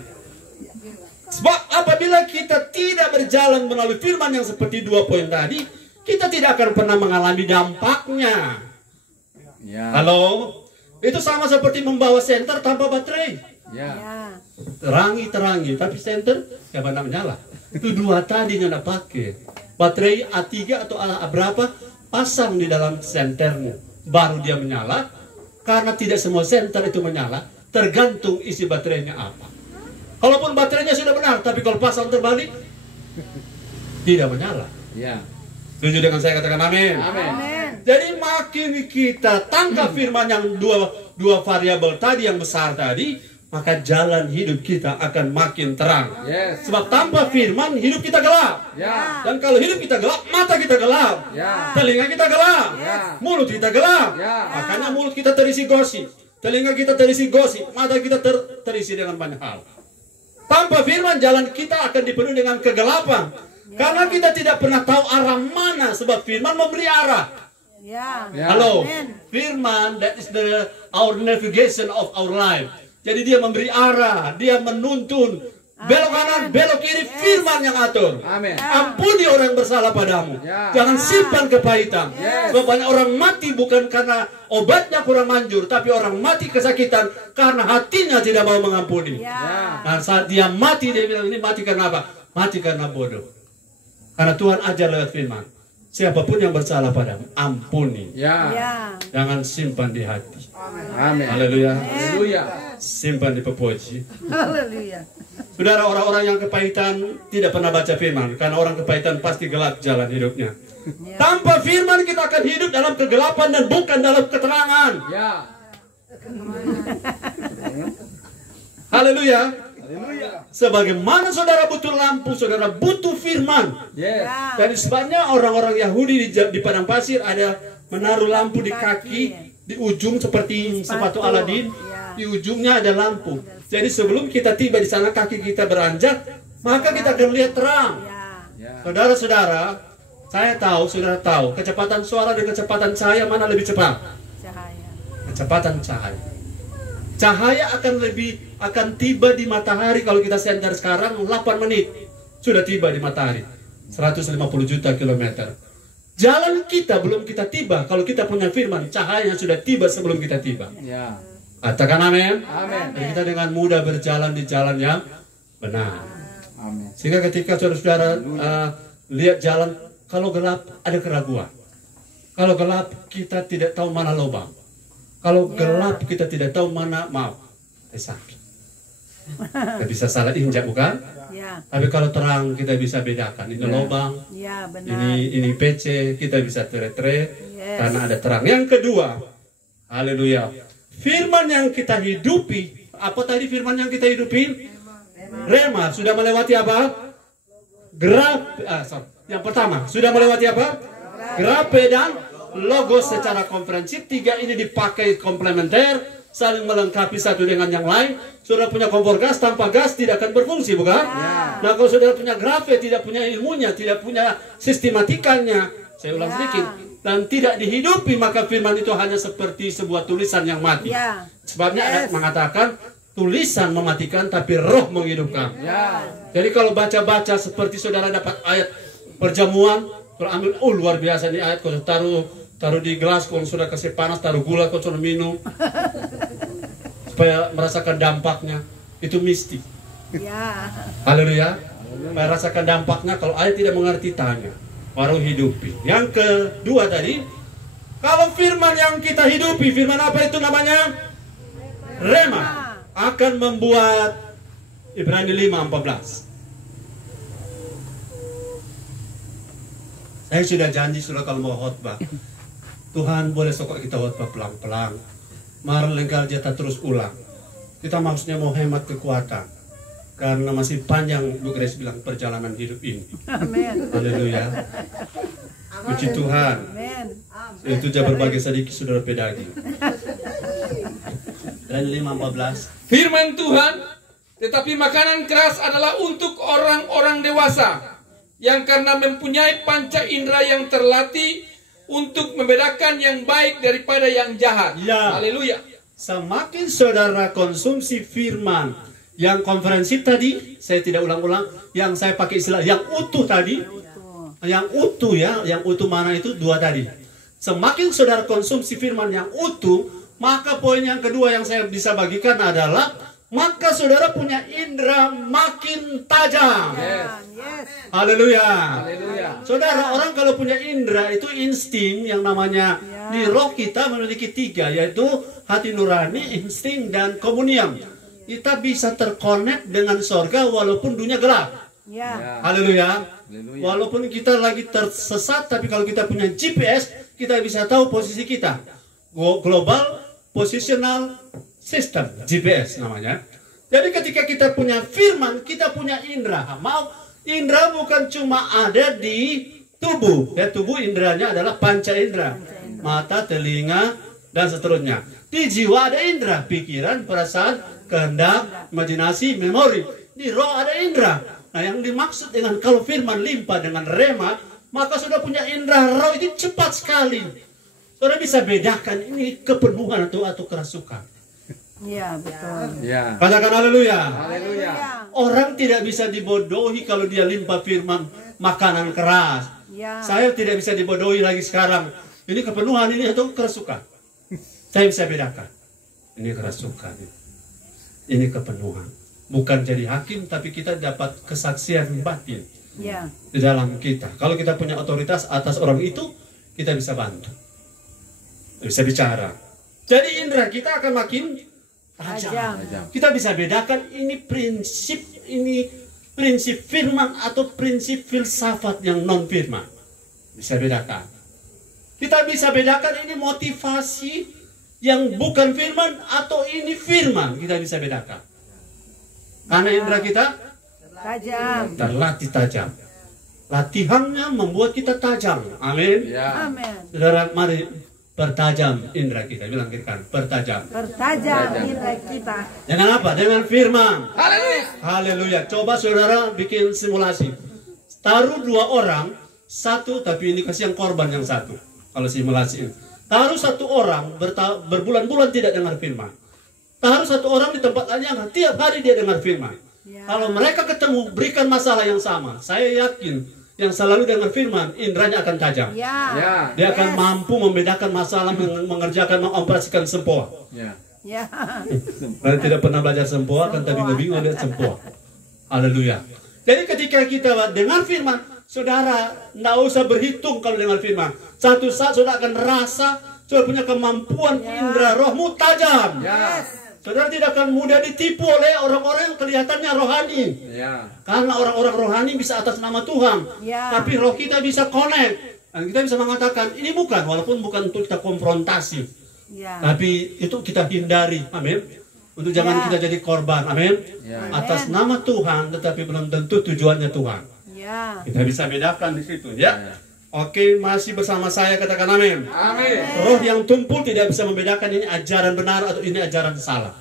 Sebab apabila kita tidak berjalan melalui firman yang seperti 2 poin tadi, kita tidak akan pernah mengalami dampaknya. Ya. Halo? Itu sama seperti membawa senter tanpa baterai. Ya. Ya. Terangi, tapi senter ya benar menyala. Itu 2 tadi yang nak pakai. Baterai A3 atau A berapa, pasang di dalam sentermu, baru dia menyala. Karena tidak semua senter itu menyala, tergantung isi baterainya apa. Kalaupun baterainya sudah benar, tapi kalau pasang terbalik, tidak menyala. Ya. Setuju dengan saya, katakan amin. Amin. Amin. Jadi makin kita tangkap firman yang dua variabel tadi yang besar tadi, maka jalan hidup kita akan makin terang. Yes. Sebab tanpa firman hidup kita gelap. Ya. Dan kalau hidup kita gelap, mata kita gelap, Ya. telinga kita gelap, Ya. mulut kita gelap. Ya. Makanya mulut kita terisi gosip, telinga kita terisi gosip, mata kita terisi dengan banyak hal. Tanpa firman jalan kita akan dipenuhi dengan kegelapan. Karena kita tidak pernah tahu arah mana, sebab firman memberi arah. Ya. Ya. Halo, Amen. firman that is our navigation of our life. Jadi dia memberi arah, dia menuntun belok kanan, belok kiri, firman yang atur. Amin. Ampuni orang yang bersalah padamu. Jangan simpan kepahitan. Sebab banyak orang mati bukan karena obatnya kurang manjur, tapi orang mati kesakitan karena hatinya tidak mau mengampuni. Nah, saat dia mati, dia bilang ini mati karena apa? Mati karena bodoh. Karena Tuhan ajar lewat firman, siapapun yang bersalah padamu, ampuni. Jangan simpan di hati. Amin. Haleluya. Haleluya. Simpan di pepoji. Haleluya. Saudara, orang-orang yang kepahitan tidak pernah baca firman, karena orang kepahitan pasti gelap jalan hidupnya. Tanpa firman kita akan hidup dalam kegelapan dan bukan dalam keterangan. Haleluya. Sebagaimana saudara butuh lampu, saudara butuh firman. Dan sebabnya orang-orang Yahudi di padang pasir ada menaruh lampu di kaki, di ujung seperti sepatu Aladin. Di ujungnya ada lampu. Jadi sebelum kita tiba di sana, kaki kita beranjak, maka kita akan lihat terang. Saudara-saudara, saya tahu, saudara tahu, kecepatan suara dan kecepatan cahaya mana lebih cepat? Cahaya. Kecepatan cahaya. Cahaya akan tiba di matahari kalau kita senter sekarang 8 menit sudah tiba di matahari. 150 juta kilometer. Jalan kita belum kita tiba, kalau kita punya firman, cahayanya sudah tiba sebelum kita tiba. Katakan amin. Jadi kita dengan mudah berjalan di jalan yang benar. Sehingga ketika saudara-saudara lihat jalan, kalau gelap ada keraguan. Kalau gelap kita tidak tahu mana lubang. Kalau gelap kita tidak tahu mana sakit. Kita bisa salah injak bukan? Tapi kalau terang kita bisa bedakan. Ini lubang. Ini PC, kita bisa tere-tere karena ada terang. Yang kedua, haleluya. Firman yang kita hidupi, apa tadi firman yang kita hidupi? Rema. Sudah melewati apa? Yang pertama, sudah melewati apa? Grape dan logos secara komprehensif. Tiga ini dipakai komplementer, saling melengkapi satu dengan yang lain. Saudara punya kompor gas, tanpa gas tidak akan berfungsi, bukan? Nah, kalau saudara punya grafe, tidak punya ilmunya, tidak punya sistematikanya, saya ulang sedikit, dan tidak dihidupi, maka firman itu hanya seperti sebuah tulisan yang mati. Sebabnya ada mengatakan tulisan mematikan tapi roh menghidupkan. Jadi kalau baca-baca seperti saudara dapat ayat perjamuan, kalau ambil, luar biasa nih ayat, kalau taruh di gelas, kalau sudah kasih panas, taruh gula, kalau sudah minum, supaya merasakan dampaknya, itu mistik. Haleluya. Supaya rasakan dampaknya, kalau ayat tidak mengerti, tanya. Baru hidupi. Yang kedua tadi, kalau firman yang kita hidupi, firman apa itu namanya? Rema. Akan membuat Ibrani 5:14. Saya sudah janji sudah kalau mau khotbah, Tuhan boleh sokok kita khotbah pelan-pelan. Marah lengkal jatah terus ulang. Kita maksudnya mau hemat kekuatan. Karena masih panjang, Bu Grace bilang, perjalanan hidup ini. Amin. Haleluya. Puji Tuhan. Itu aja berbagi sedikit saudara pedagi. Dan 5:14. Firman Tuhan, tetapi makanan keras adalah untuk orang-orang dewasa yang karena mempunyai panca indera yang terlatih untuk membedakan yang baik daripada yang jahat. Haleluya. Semakin saudara konsumsi firman yang konferensi tadi, saya tidak ulang-ulang, yang saya pakai istilah yang utuh tadi, yang utuh ya, yang utuh mana itu? Dua tadi. Semakin saudara konsumsi firman yang utuh, maka poin yang kedua yang saya bisa bagikan adalah, maka saudara punya indera makin tajam. Haleluya. Saudara, orang kalau punya indera itu insting yang namanya di roh kita memiliki tiga, yaitu hati nurani, insting, dan komunium. Kita bisa terkonek dengan sorga walaupun dunia gelap. Haleluya. Walaupun kita lagi tersesat, tapi kalau kita punya GPS, kita bisa tahu posisi kita. Global Positional System, GPS namanya. Jadi ketika kita punya firman, kita punya indera. Indera bukan cuma ada di tubuh. Ya, tubuh inderanya adalah panca indera. Mata, telinga, dan seterusnya. Di jiwa ada indera, pikiran, perasaan, kehendak, imajinasi, memori. Di roh ada indera. Nah, yang dimaksud dengan kalau firman limpah dengan rema, maka sudah punya indera roh itu cepat sekali. Saudara bisa bedakan ini kepenuhan atau kerasukan. Iya, betul. Ya. Katakan haleluya. Haleluya. Orang tidak bisa dibodohi kalau dia limpah firman makanan keras. Ya. Saya tidak bisa dibodohi lagi sekarang. Ini kepenuhan ini atau kerasukan. Saya bisa bedakan. Ini kerasukan. Ini kepenuhan. Bukan jadi hakim, tapi kita dapat kesaksian batin Ya. di dalam kita. Kalau kita punya otoritas atas orang itu, kita bisa bantu. Bisa bicara. Jadi indera kita akan makin tajam. Kita bisa bedakan ini prinsip firman atau prinsip filsafat yang non firman. Bisa bedakan. Kita bisa bedakan ini motivasi yang bukan firman atau ini firman. Kita bisa bedakan. Karena indera kita Tajam. terlatih tajam. Latihannya membuat kita tajam. Amin. Ya. Amin. Saudara, mari pertajam indera kita. Bilang kan, pertajam. Bertajam indera kita. Dengan apa? Dengan firman. Haleluya. Haleluya. Coba saudara bikin simulasi. Taruh 2 orang, satu tapi ini kasih yang korban yang satu. Kalau simulasi ini. Taruh 1 orang berbulan-bulan tidak dengar firman. Taruh 1 orang di tempat lain yang tiap hari dia dengar firman. Ya. Kalau mereka ketemu berikan masalah yang sama, saya yakin yang selalu dengar firman inderanya akan tajam. Ya. Ya. Dia akan mampu membedakan masalah, mengerjakan, mengoperasikan sempoa. Ya. Ya. Kalian tidak pernah belajar sempoa kan, tapi bingung lihat sempoa. Haleluya. Jadi ketika kita dengar firman, saudara tidak usah berhitung kalau dengar firman. Satu saat saudara akan rasa, saudara punya kemampuan indera rohmu tajam. Ya. Saudara tidak akan mudah ditipu oleh orang-orang yang kelihatannya rohani. Ya. Karena orang-orang rohani bisa atas nama Tuhan. Ya. Tapi roh kita bisa connect. Dan kita bisa mengatakan, ini bukan, walaupun bukan untuk kita konfrontasi. Ya. Tapi itu kita hindari. Amin. Untuk jangan Ya. kita jadi korban. Amin. Ya. Atas nama Tuhan, tetapi belum tentu tujuannya Tuhan. Ya. Kita bisa bedakan di situ. Ya. Oke, masih bersama saya, katakan amin. Amin. Roh yang tumpul tidak bisa membedakan ini ajaran benar atau ini ajaran salah.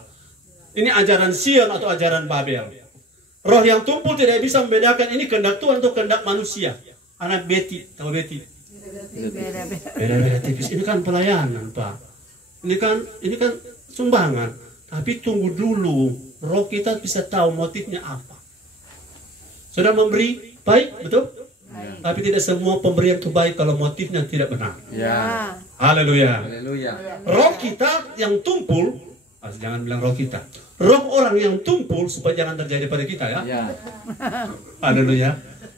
Ini ajaran Sion atau ajaran Babel. Roh yang tumpul tidak bisa membedakan ini kehendak Tuhan atau kehendak manusia. Anak Betty, tahu Betty? Beda-beda. Beda-beda tipis. Ini kan pelayanan, Pak. Ini kan sumbangan. Tapi tunggu dulu, roh kita bisa tahu motifnya apa. Sudah memberi baik, betul? Tapi tidak semua pemberian itu baik kalau motifnya tidak benar. Ya. Haleluya. Haleluya. Roh kita yang tumpul, jangan bilang roh kita. Roh orang yang tumpul supaya jangan terjadi pada kita ya. Ya. Haleluya.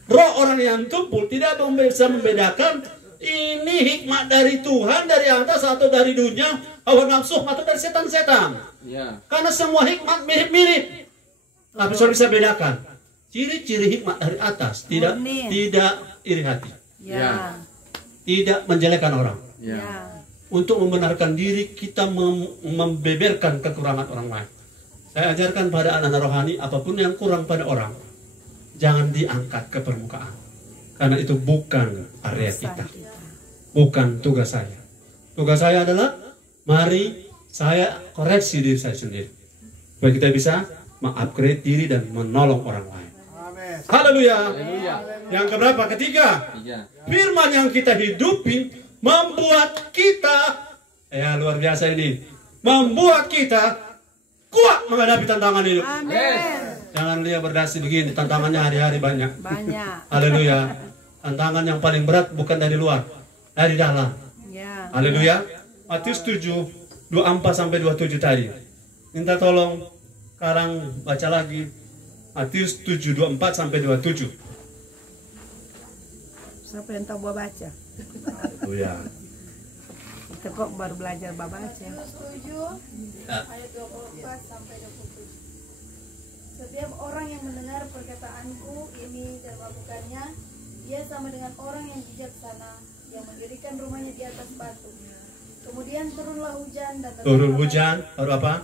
Roh orang yang tumpul tidak bisa membedakan ini hikmat dari Tuhan dari atas atau dari dunia, hawa nafsu atau dari setan-setan. Ya. Karena semua hikmat mirip-mirip. Tapi saudara bisa bedakan. Ciri-ciri hikmat dari atas tidak Murni. iri hati, Ya. tidak menjelekkan orang. Ya. Ya. Untuk membenarkan diri kita membeberkan kekurangan orang lain. Saya ajarkan pada anak-anak rohani apapun yang kurang pada orang jangan diangkat ke permukaan. Karena itu bukan area kita. Bukan tugas saya. Tugas saya adalah mari saya koreksi diri saya sendiri. Supaya kita bisa mengupgrade diri dan menolong orang lain. Haleluya. Yang keberapa? Ketiga. Firman yang kita hidupi membuat kita, ya luar biasa ini, membuat kita kuat menghadapi tantangan hidup. Amin. Jangan lihat berdasi begini, tantangannya hari-hari banyak. Banyak. Haleluya. Tantangan yang paling berat bukan dari luar, dari dalam. Ya. Haleluya. Matius 7, 24 sampai 27 tadi. Minta tolong sekarang baca lagi Matius 7, 24 sampai 27. Siapa yang tahu baca? Haleluya. Kita kok baru belajar baca. Matius 7 ayat 24 sampai 27. Setiap orang yang mendengar perkataanku ini dan melakukannya, ia sama dengan orang yang bijaksana yang mendirikan rumahnya di atas batu. Kemudian turunlah hujan dan Turun hujan, baru apa?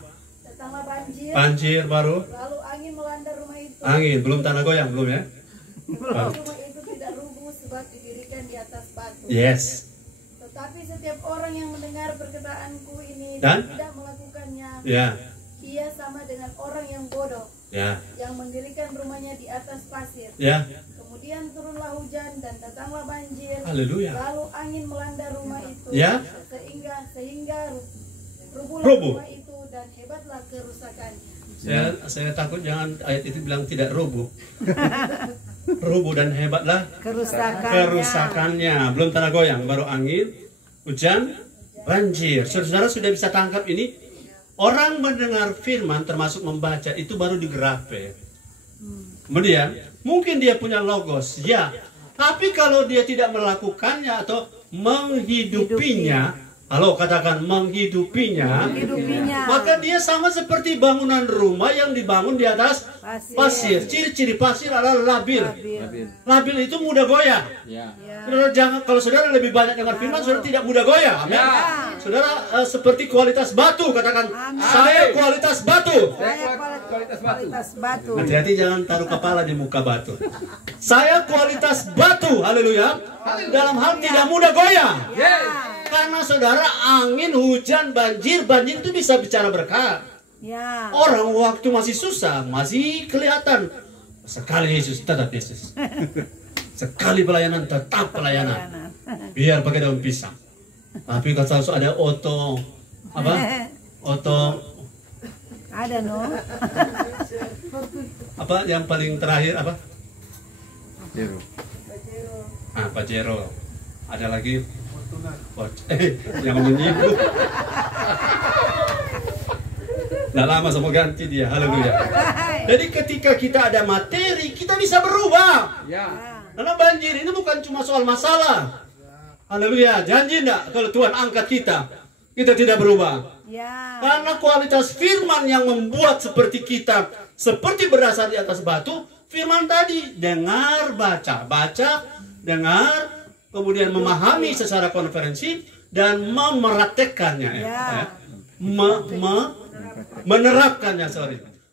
datanglah banjir, Banjir baru. lalu angin melanda rumah itu. Angin, belum tanah goyang, belum ya? Rumah itu tidak rubuh sebab didirikan di atas batu. Yes. Tetapi setiap orang yang mendengar perkataanku ini Dan? tidak melakukannya, Ya, ia sama dengan orang yang bodoh ya, yang mendirikan rumahnya di atas pasir. ya. Kemudian turunlah hujan dan datanglah banjir. Haleluya. Lalu angin melanda rumah itu, Ya. sehingga rubuhlah Rubuh. rumah itu dan hebatlah kerusakannya. Saya takut jangan ayat itu bilang tidak rubuh. Rubuh dan hebatlah kerusakannya. Belum tanah goyang, baru angin, hujan, banjir. Saudara sudah bisa tangkap ini. Orang mendengar firman termasuk membaca itu baru digerakkan. Kemudian mungkin dia punya logos, ya. Tapi kalau dia tidak melakukannya atau menghidupinya, halo katakan menghidupinya, maka dia sama seperti bangunan rumah yang dibangun di atas pasir. Ciri-ciri pasir adalah labil. Labil itu mudah goyah. Saudara jangan, kalau saudara lebih banyak dengar firman, saudara tidak mudah goyah. Amin. Saudara seperti kualitas batu, katakan saya kualitas batu. Kualitas batu. Hati-hati jangan taruh kepala di muka batu. Saya kualitas batu, haleluya. Dalam hal tidak mudah goyah. Karena saudara angin, hujan, banjir itu bisa bicara berkat. Orang waktu masih susah, masih kelihatan. Sekali Yesus, tetap Yesus. Sekali pelayanan, tetap pelayanan. Biar pakai daun pisang. Tapi kalau ada oto, apa? Oto Ada no. apa yang paling terakhir apa? Jero. Pajero. Ada lagi yang menyinggung. Nggak lama sama ganti dia. Haleluya. Jadi ketika kita ada materi, kita bisa berubah. Karena banjir ini bukan cuma soal masalah. Haleluya. Janji enggak kalau Tuhan angkat kita tidak berubah. Karena kualitas firman yang membuat seperti kita, seperti berdasar di atas batu. Firman tadi, dengar, baca, dengar, kemudian memahami secara konferensi dan memeraktekannya.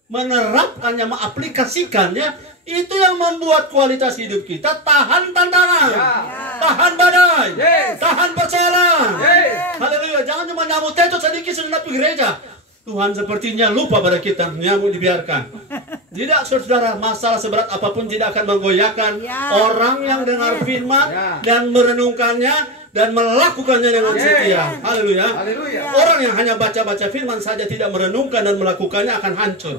Menerapkannya, mengaplikasikannya, itu yang membuat kualitas hidup kita tahan tantangan, tahan badai, tahan persoalan. Haleluya, jangan cuma nyamuk tetut sedikit sudah pergi gereja. Tuhan sepertinya lupa pada kita, nyamuk dibiarkan. Tidak, saudara, masalah seberat apapun tidak akan menggoyahkan orang yang dengar firman dan merenungkannya dan melakukannya dengan setia. Haleluya. Orang yang hanya baca-baca firman saja tidak merenungkan dan melakukannya akan hancur.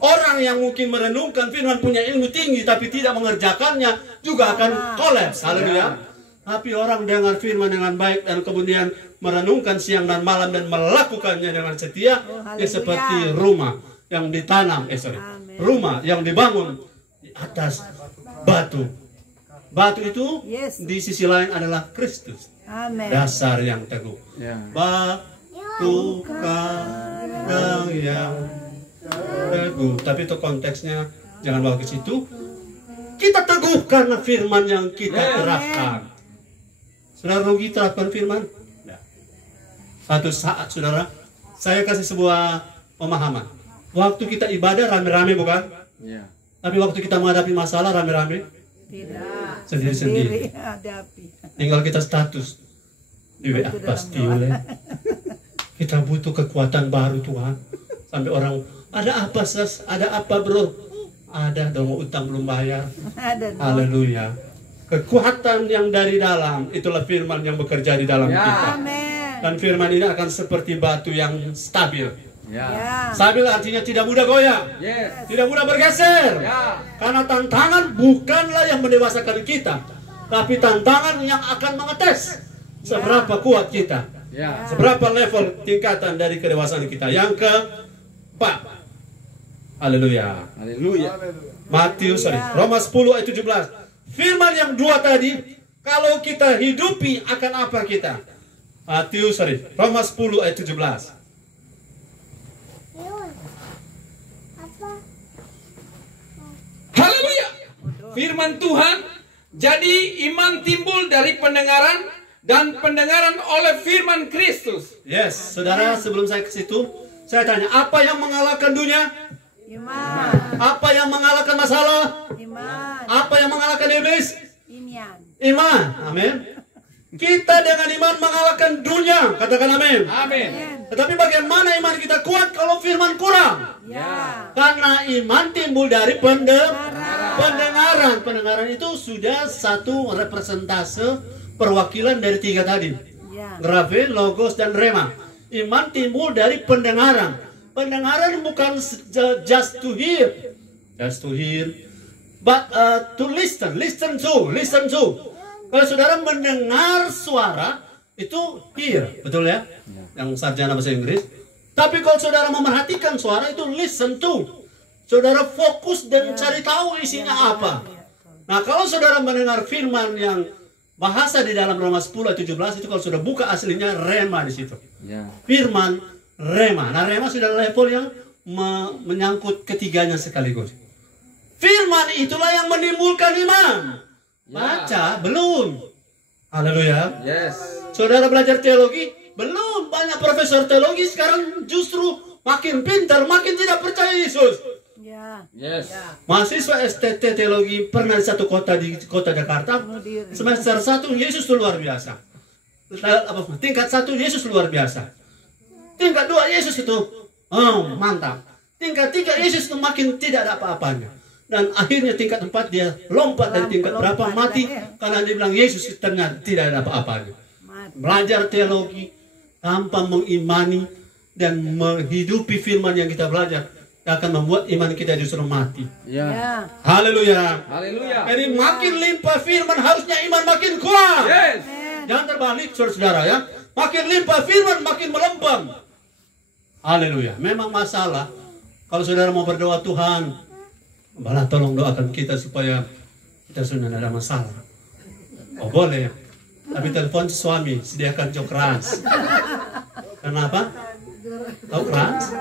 Orang yang mungkin merenungkan firman, punya ilmu tinggi tapi tidak mengerjakannya juga akan kolaps. Haleluya. Tapi orang dengar firman dengan baik dan kemudian merenungkan siang dan malam dan melakukannya dengan setia, dia seperti rumah yang ditanam, rumah yang dibangun di atas batu. Batu itu di sisi lain adalah Kristus. Dasar yang teguh. Batu karang yang teguh. Tapi itu konteksnya jangan bawa ke situ. Kita teguh karena firman yang kita terapkan. Saudara rugi terapkan firman? Satu saat, saudara, saya kasih sebuah pemahaman. Waktu kita ibadah rame-rame bukan? Tapi waktu kita menghadapi masalah rame-rame? Tidak. Sendiri-sendiri. Tinggal kita status di WA pasti oleh. Kita butuh kekuatan baru Tuhan. Sampai orang, ada apa Sas? Ada apa bro? Ada dong, utang belum bayar. Haleluya. Kekuatan yang dari dalam, itulah firman yang bekerja di dalam kita. Dan firman ini akan seperti batu yang stabil. Stabil artinya tidak mudah goyah, tidak mudah bergeser. Karena tantangan bukanlah yang mendewasakan kita, tapi tantangan yang akan mengetes seberapa kuat kita, seberapa level tingkatan dari kedewasaan kita. Yang keempat, haleluya. Roma 10 ayat 17. Firman yang dua tadi, kalau kita hidupi akan apa kita? Roma 10 ayat 17. Haleluya. Firman Tuhan, jadi iman timbul dari pendengaran dan pendengaran oleh firman Kristus. Yes, saudara, sebelum saya ke situ, saya tanya, apa yang mengalahkan dunia? Iman. Apa yang mengalahkan masalah? Iman. Apa yang mengalahkan iblis? Iman. Amin. Kita dengan iman mengalahkan dunia. Katakan amin. Tetapi bagaimana iman kita kuat kalau firman kurang? Karena iman timbul dari pendengaran. Pendengaran itu sudah satu representase perwakilan dari tiga tadi. Grave, logos, dan rema. Iman timbul dari pendengaran. pendengaran bukan just to hear, but to listen to. Kalau saudara mendengar suara itu hear, betul ya? Yang sarjana bahasa Inggris. Tapi kalau saudara memerhatikan suara itu listen to. Saudara fokus dan cari tahu isinya apa. Nah, kalau saudara mendengar firman yang bahasa di dalam Roma 10 ayat 17 itu, kalau sudah buka aslinya rema di situ. Firman rema. Nah, rema sudah level yang menyangkut ketiganya sekaligus. Firman itulah yang menimbulkan iman. Baca belum? Haleluya. Yes. Saudara belajar teologi belum? Banyak profesor teologi sekarang justru makin pintar, makin tidak percaya Yesus. Yes. Mahasiswa STT teologi pernah di satu kota di kota Jakarta, semester 1 Yesus itu luar biasa. Tingkat 1 Yesus luar biasa. Tingkat 2 Yesus itu mantap. Tingkat 3 Yesus itu makin tidak ada apa-apanya. Dan akhirnya tingkat 4 dia lompat dari tingkat berapa mati karena dia bilang Yesus ternyata tidak ada apa-apanya. Belajar teologi tanpa mengimani dan menghidupi firman yang kita belajar akan membuat iman kita justru mati. Haleluya. Jadi makin limpah firman harusnya iman makin kuat. Jangan terbalik saudara ya. Makin limpah firman makin melempem. Haleluya. Memang masalah kalau saudara mau berdoa, Tuhan malah tolong doakan kita supaya kita sudah tidak ada masalah. Oh boleh. Tapi telepon suami, sediakan jok keras. Kenapa? Tahu keras?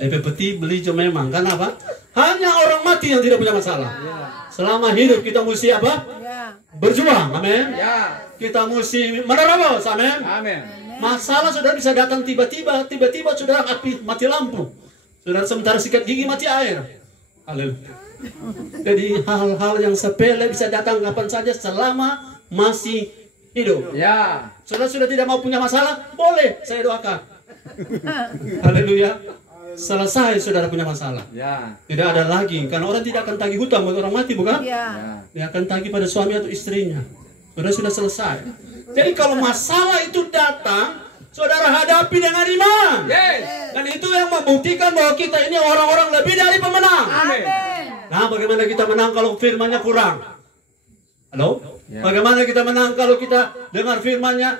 DP peti beli jok memang. Kenapa? Hanya orang mati yang tidak punya masalah. Selama hidup kita mesti apa? Berjuang. Amin. Kita mesti menerobos. Amin. Masalah saudara bisa datang tiba-tiba saudara mati lampu. Saudara sementara sikat gigi mati air. Haleluya. Jadi hal-hal yang sepele bisa datang kapan saja selama masih hidup. Saudara sudah tidak mau punya masalah, boleh saya doakan. Haleluya. Selesai saudara punya masalah. Tidak ada lagi, karena orang tidak akan tagih hutang buat orang mati, bukan? Dia akan tagih pada suami atau istrinya. Saudara sudah selesai. Jadi kalau masalah itu datang, saudara hadapi dengan iman. Dan itu yang membuktikan bahwa kita ini orang-orang lebih dari pemenang. Nah, bagaimana kita menang kalau firmannya kurang? Halo? Bagaimana kita menang kalau kita dengar firmannya?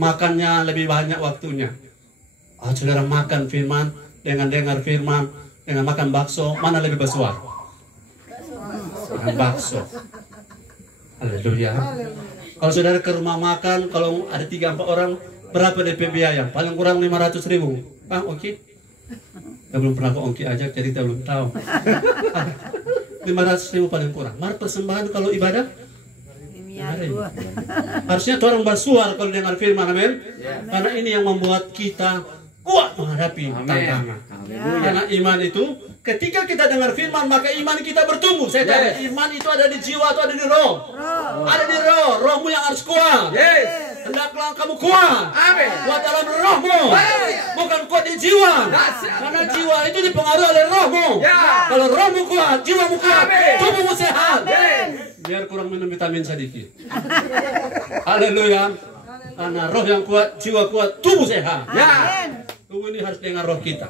Makannya lebih banyak waktunya. Saudara makan firman, dengan dengar firman, dengan makan bakso, mana lebih bersuara? Makan bakso. Haleluya. Kalau saudara ke rumah makan, kalau ada 3-4 orang, berapa DP biaya? Paling kurang 500.000. Bang, oke? Kita belum pernah ke ongki aja, jadi kita belum tahu. 500.000 paling kurang. Mari persembahan kalau ibadah? Harusnya orang bersuara kalau dengar firman, amin? Karena ini yang membuat kita kuat menghadapi tantangan. Karena iman itu, ketika kita dengar firman, maka iman kita bertumbuh. Saya tanya, iman itu ada di jiwa atau ada di roh? Ada di roh. Rohmu yang harus kuat. Hendaklah kamu kuat. Kuat dalam rohmu. Bukan kuat di jiwa. Karena jiwa itu dipengaruhi oleh rohmu. Kalau rohmu kuat, jiwamu kuat, tubuhmu sehat. Biar kurang minum vitamin sedikit. Haleluya. Karena roh yang kuat, jiwa kuat, tubuh sehat. Tubuh ini harus dengar roh kita.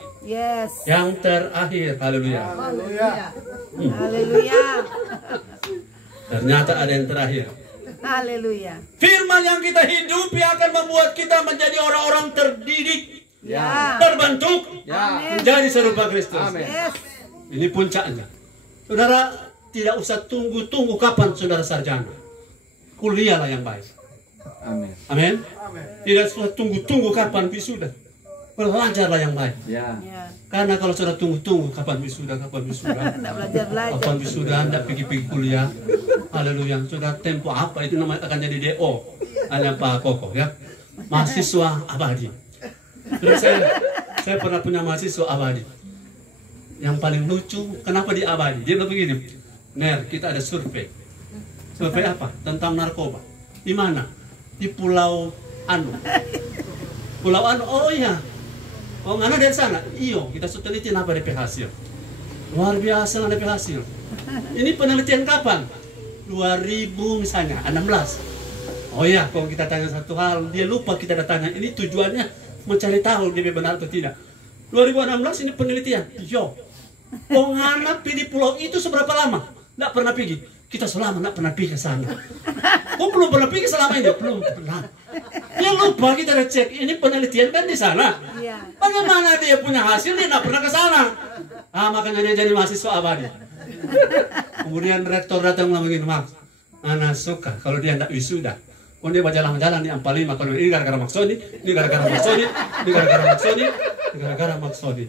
Yang terakhir, haleluya. Haleluya. Ternyata ada yang terakhir. Haleluya. Firman yang kita hidupi akan membuat kita menjadi orang-orang terdidik, terbentuk, menjadi serupa Kristus. Ini puncaknya. Saudara tidak usah tunggu-tunggu kapan saudara sarjana. Kuliahlah yang baik. Amin. Tidak usah tunggu-tunggu kapan wisuda. Belajarlah yang baik. Karena kalau sudah tunggu-tunggu kapan wisuda, kapan wisuda, anda pergi kuliah. Haleluya. Sudah tempo apa itu namanya akan jadi DO. Hanya Pak Koko ya. Mahasiswa abadi. Terus saya pernah punya mahasiswa abadi. Yang paling lucu, kenapa dia abadi? Dia bilang begini, Ner, kita ada survei. Survei apa? Tentang narkoba. Di mana? Di Pulau Anu. Pulau Anu, oh iya. Oh, mana dari sana? Iyo, kita teliti apa DP hasil. Luar biasa DP hasil. Ini penelitian kapan? 2000 misalnya, 16. Oh iya, kalau kita tanya satu hal, dia lupa kita tanya. Ini tujuannya mencari tahu dia benar atau tidak. 2016 ini penelitian. Yo, Pongana di pulau itu seberapa lama? Nggak pernah pergi. Kita selama nggak pernah pergi ke sana. Kok belum pernah pergi selama ini? Belum pernah. Ya lupa kita cek. Ini penelitian kan di sana. Iya. Bagaimana dia punya hasil? Dia nggak pernah ke sana. Makanya dia jadi mahasiswa abadi. Kemudian rektor datang bilang begini, Mas, Ana suka kalau dia nggak wisuda. Kalau dia jalan-jalan di Ampalima, kalau ini gara-gara Maksoni, ini gara-gara Maksoni, ini gara-gara Maksoni, ini gara-gara Maksoni.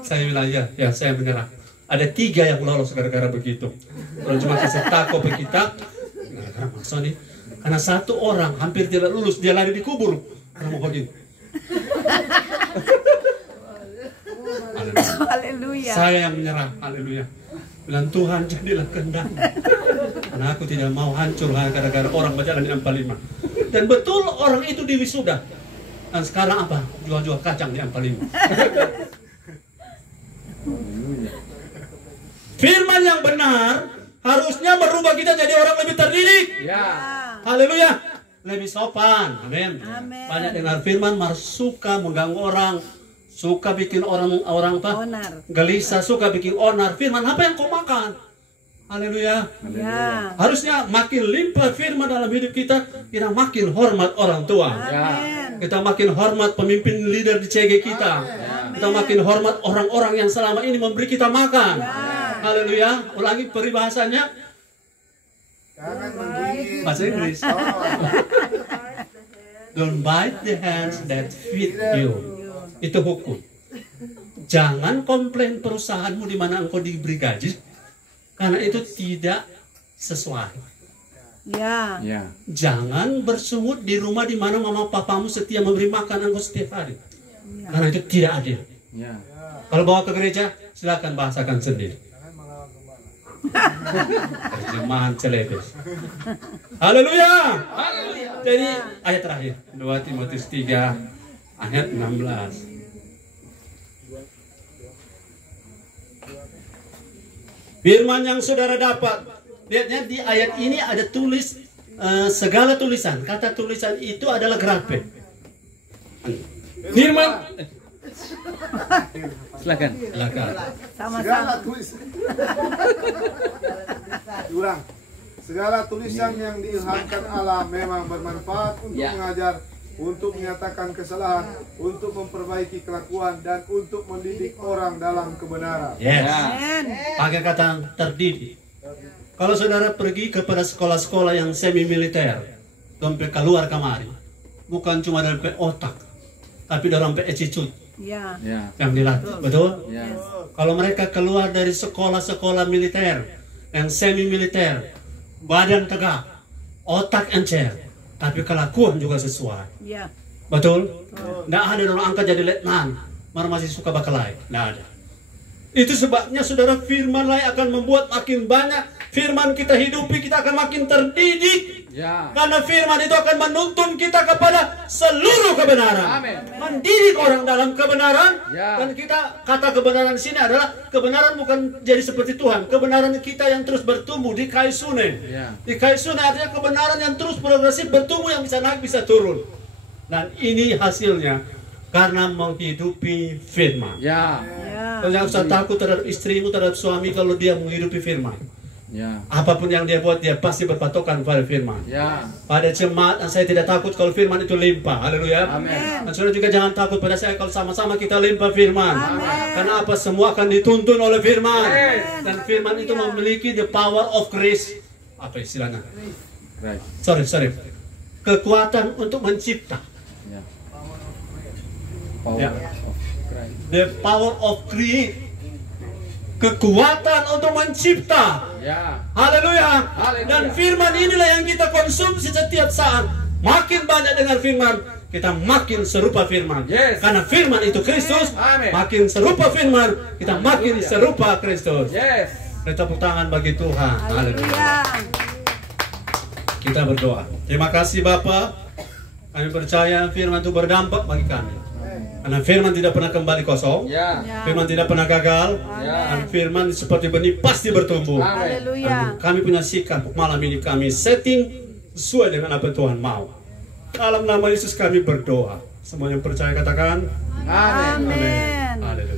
Saya bilang ya saya menyerah. Ada 3 yang lolos gara-gara begitu. Kalau cuma kasih tako ke kita, gara-gara Maksoni. Karena 1 orang hampir tidak lulus, dia lari dikubur. Karena mau begini. Haleluya. Saya yang menyerah, haleluya. Bilang Tuhan jadilah kehendak. Karena aku tidak mau hancur gara-gara orang berjalan di Ampalima. Dan betul orang itu di wisuda. Dan sekarang apa? Jual-jual kacang di Ampalima. Firman yang benar harusnya merubah kita jadi orang lebih terdidik. Ya. Haleluya. Lebih sopan. Amin. Amin. Banyak dengar firman, suka mengganggu orang. Suka bikin orang apa? Onar. Gelisah, suka bikin onar. Firman apa yang kau makan? Haleluya. Ya. Harusnya makin limpah firman dalam hidup kita, kita makin hormat orang tua. Amin. Kita makin hormat pemimpin leader di CG kita. Kita makin hormat orang-orang yang selama ini memberi kita makan. Haleluya. Ulangi peribahasanya. Jangan menggigit. Bahasa Inggris. Don't bite the hands that feed you. Itu hukum. Jangan komplain perusahaanmu di mana engkau diberi gaji, karena itu tidak sesuai. Ya. Ya. Jangan bersungut di rumah di mana mama papamu setia memberi makan engkau setiap hari, karena itu tidak adil. Ya. Kalau bawa ke gereja, silakan bahasakan sendiri. Terjemahan Celedes. Haleluya. Jadi ayat terakhir 2 Timotius 3 ayat 16. Firman yang saudara dapat, lihatnya di ayat ini ada tulis segala tulisan. Kata tulisan itu adalah grape. Firman. Silakan. Sama-sama. Ulang. Segala tulisan yang diilhamkan Allah memang bermanfaat untuk mengajar, untuk menyatakan kesalahan, untuk memperbaiki kelakuan, dan untuk mendidik orang dalam kebenaran. Yes. Amin. Pakai kata terdidik. Kalau saudara pergi kepada sekolah-sekolah yang semi militer, sampai keluar kamari, bukan cuma dalam otak, tapi dalam attitude Ya. Ya. yang dilatih, betul? Ya. Kalau mereka keluar dari sekolah-sekolah militer yang semi militer, badan tegak, otak encer, tapi kelakuan juga sesuai. Ya. Betul? Nggak ada orang angkat jadi letnan, masih suka bakalai. Nggak ada. Itu sebabnya saudara, firman lain akan membuat makin banyak firman kita hidupi, kita akan makin terdidik. Ya. Karena firman itu akan menuntun kita kepada seluruh kebenaran. Amin. Mendidik orang dalam kebenaran. Ya. Dan kita, kata kebenaran di sini adalah kebenaran bukan jadi seperti Tuhan. Kebenaran kita yang terus bertumbuh di kaisune. Ya. Di kaisune artinya kebenaran yang terus progresif bertumbuh, yang bisa naik bisa turun. Dan ini hasilnya karena menghidupi firman. Ya. Ya. Jangan usah takut terhadap istrimu, terhadap suami kalau dia menghidupi firman. Ya. Apapun yang dia buat, dia pasti berpatokan pada firman. Ya. Pada jemaat, saya tidak takut kalau firman itu limpah. Haleluya. Amin. Dan saudara juga jangan takut pada saya kalau sama-sama kita limpah firman. Karena apa? Semua akan dituntun oleh firman. Dan firman itu memiliki the power of grace. Apa istilahnya? Right. Sorry. Kekuatan untuk mencipta. Ya. Power Ya. of Christ. The power of create. Kekuatan untuk mencipta. Ya. Haleluya. Haleluya. Dan firman inilah yang kita konsumsi setiap saat. Makin banyak dengar firman, kita makin serupa firman. Yes. Karena firman itu Kristus. Amin. Makin serupa firman, kita makin Haleluya. serupa Kristus. Yes. Kita tepuk tangan bagi Tuhan. Haleluya. Haleluya. Kita berdoa. Terima kasih Bapa. Kami percaya firman itu berdampak bagi kami. Karena firman tidak pernah kembali kosong. Ya. Firman tidak pernah gagal. Ya. Dan firman seperti benih pasti bertumbuh. Amin. Haleluya. Dan kami punya sikap malam ini, kami setting sesuai dengan apa Tuhan mau. Dalam nama Yesus kami berdoa. Semua yang percaya katakan Amin. Haleluya.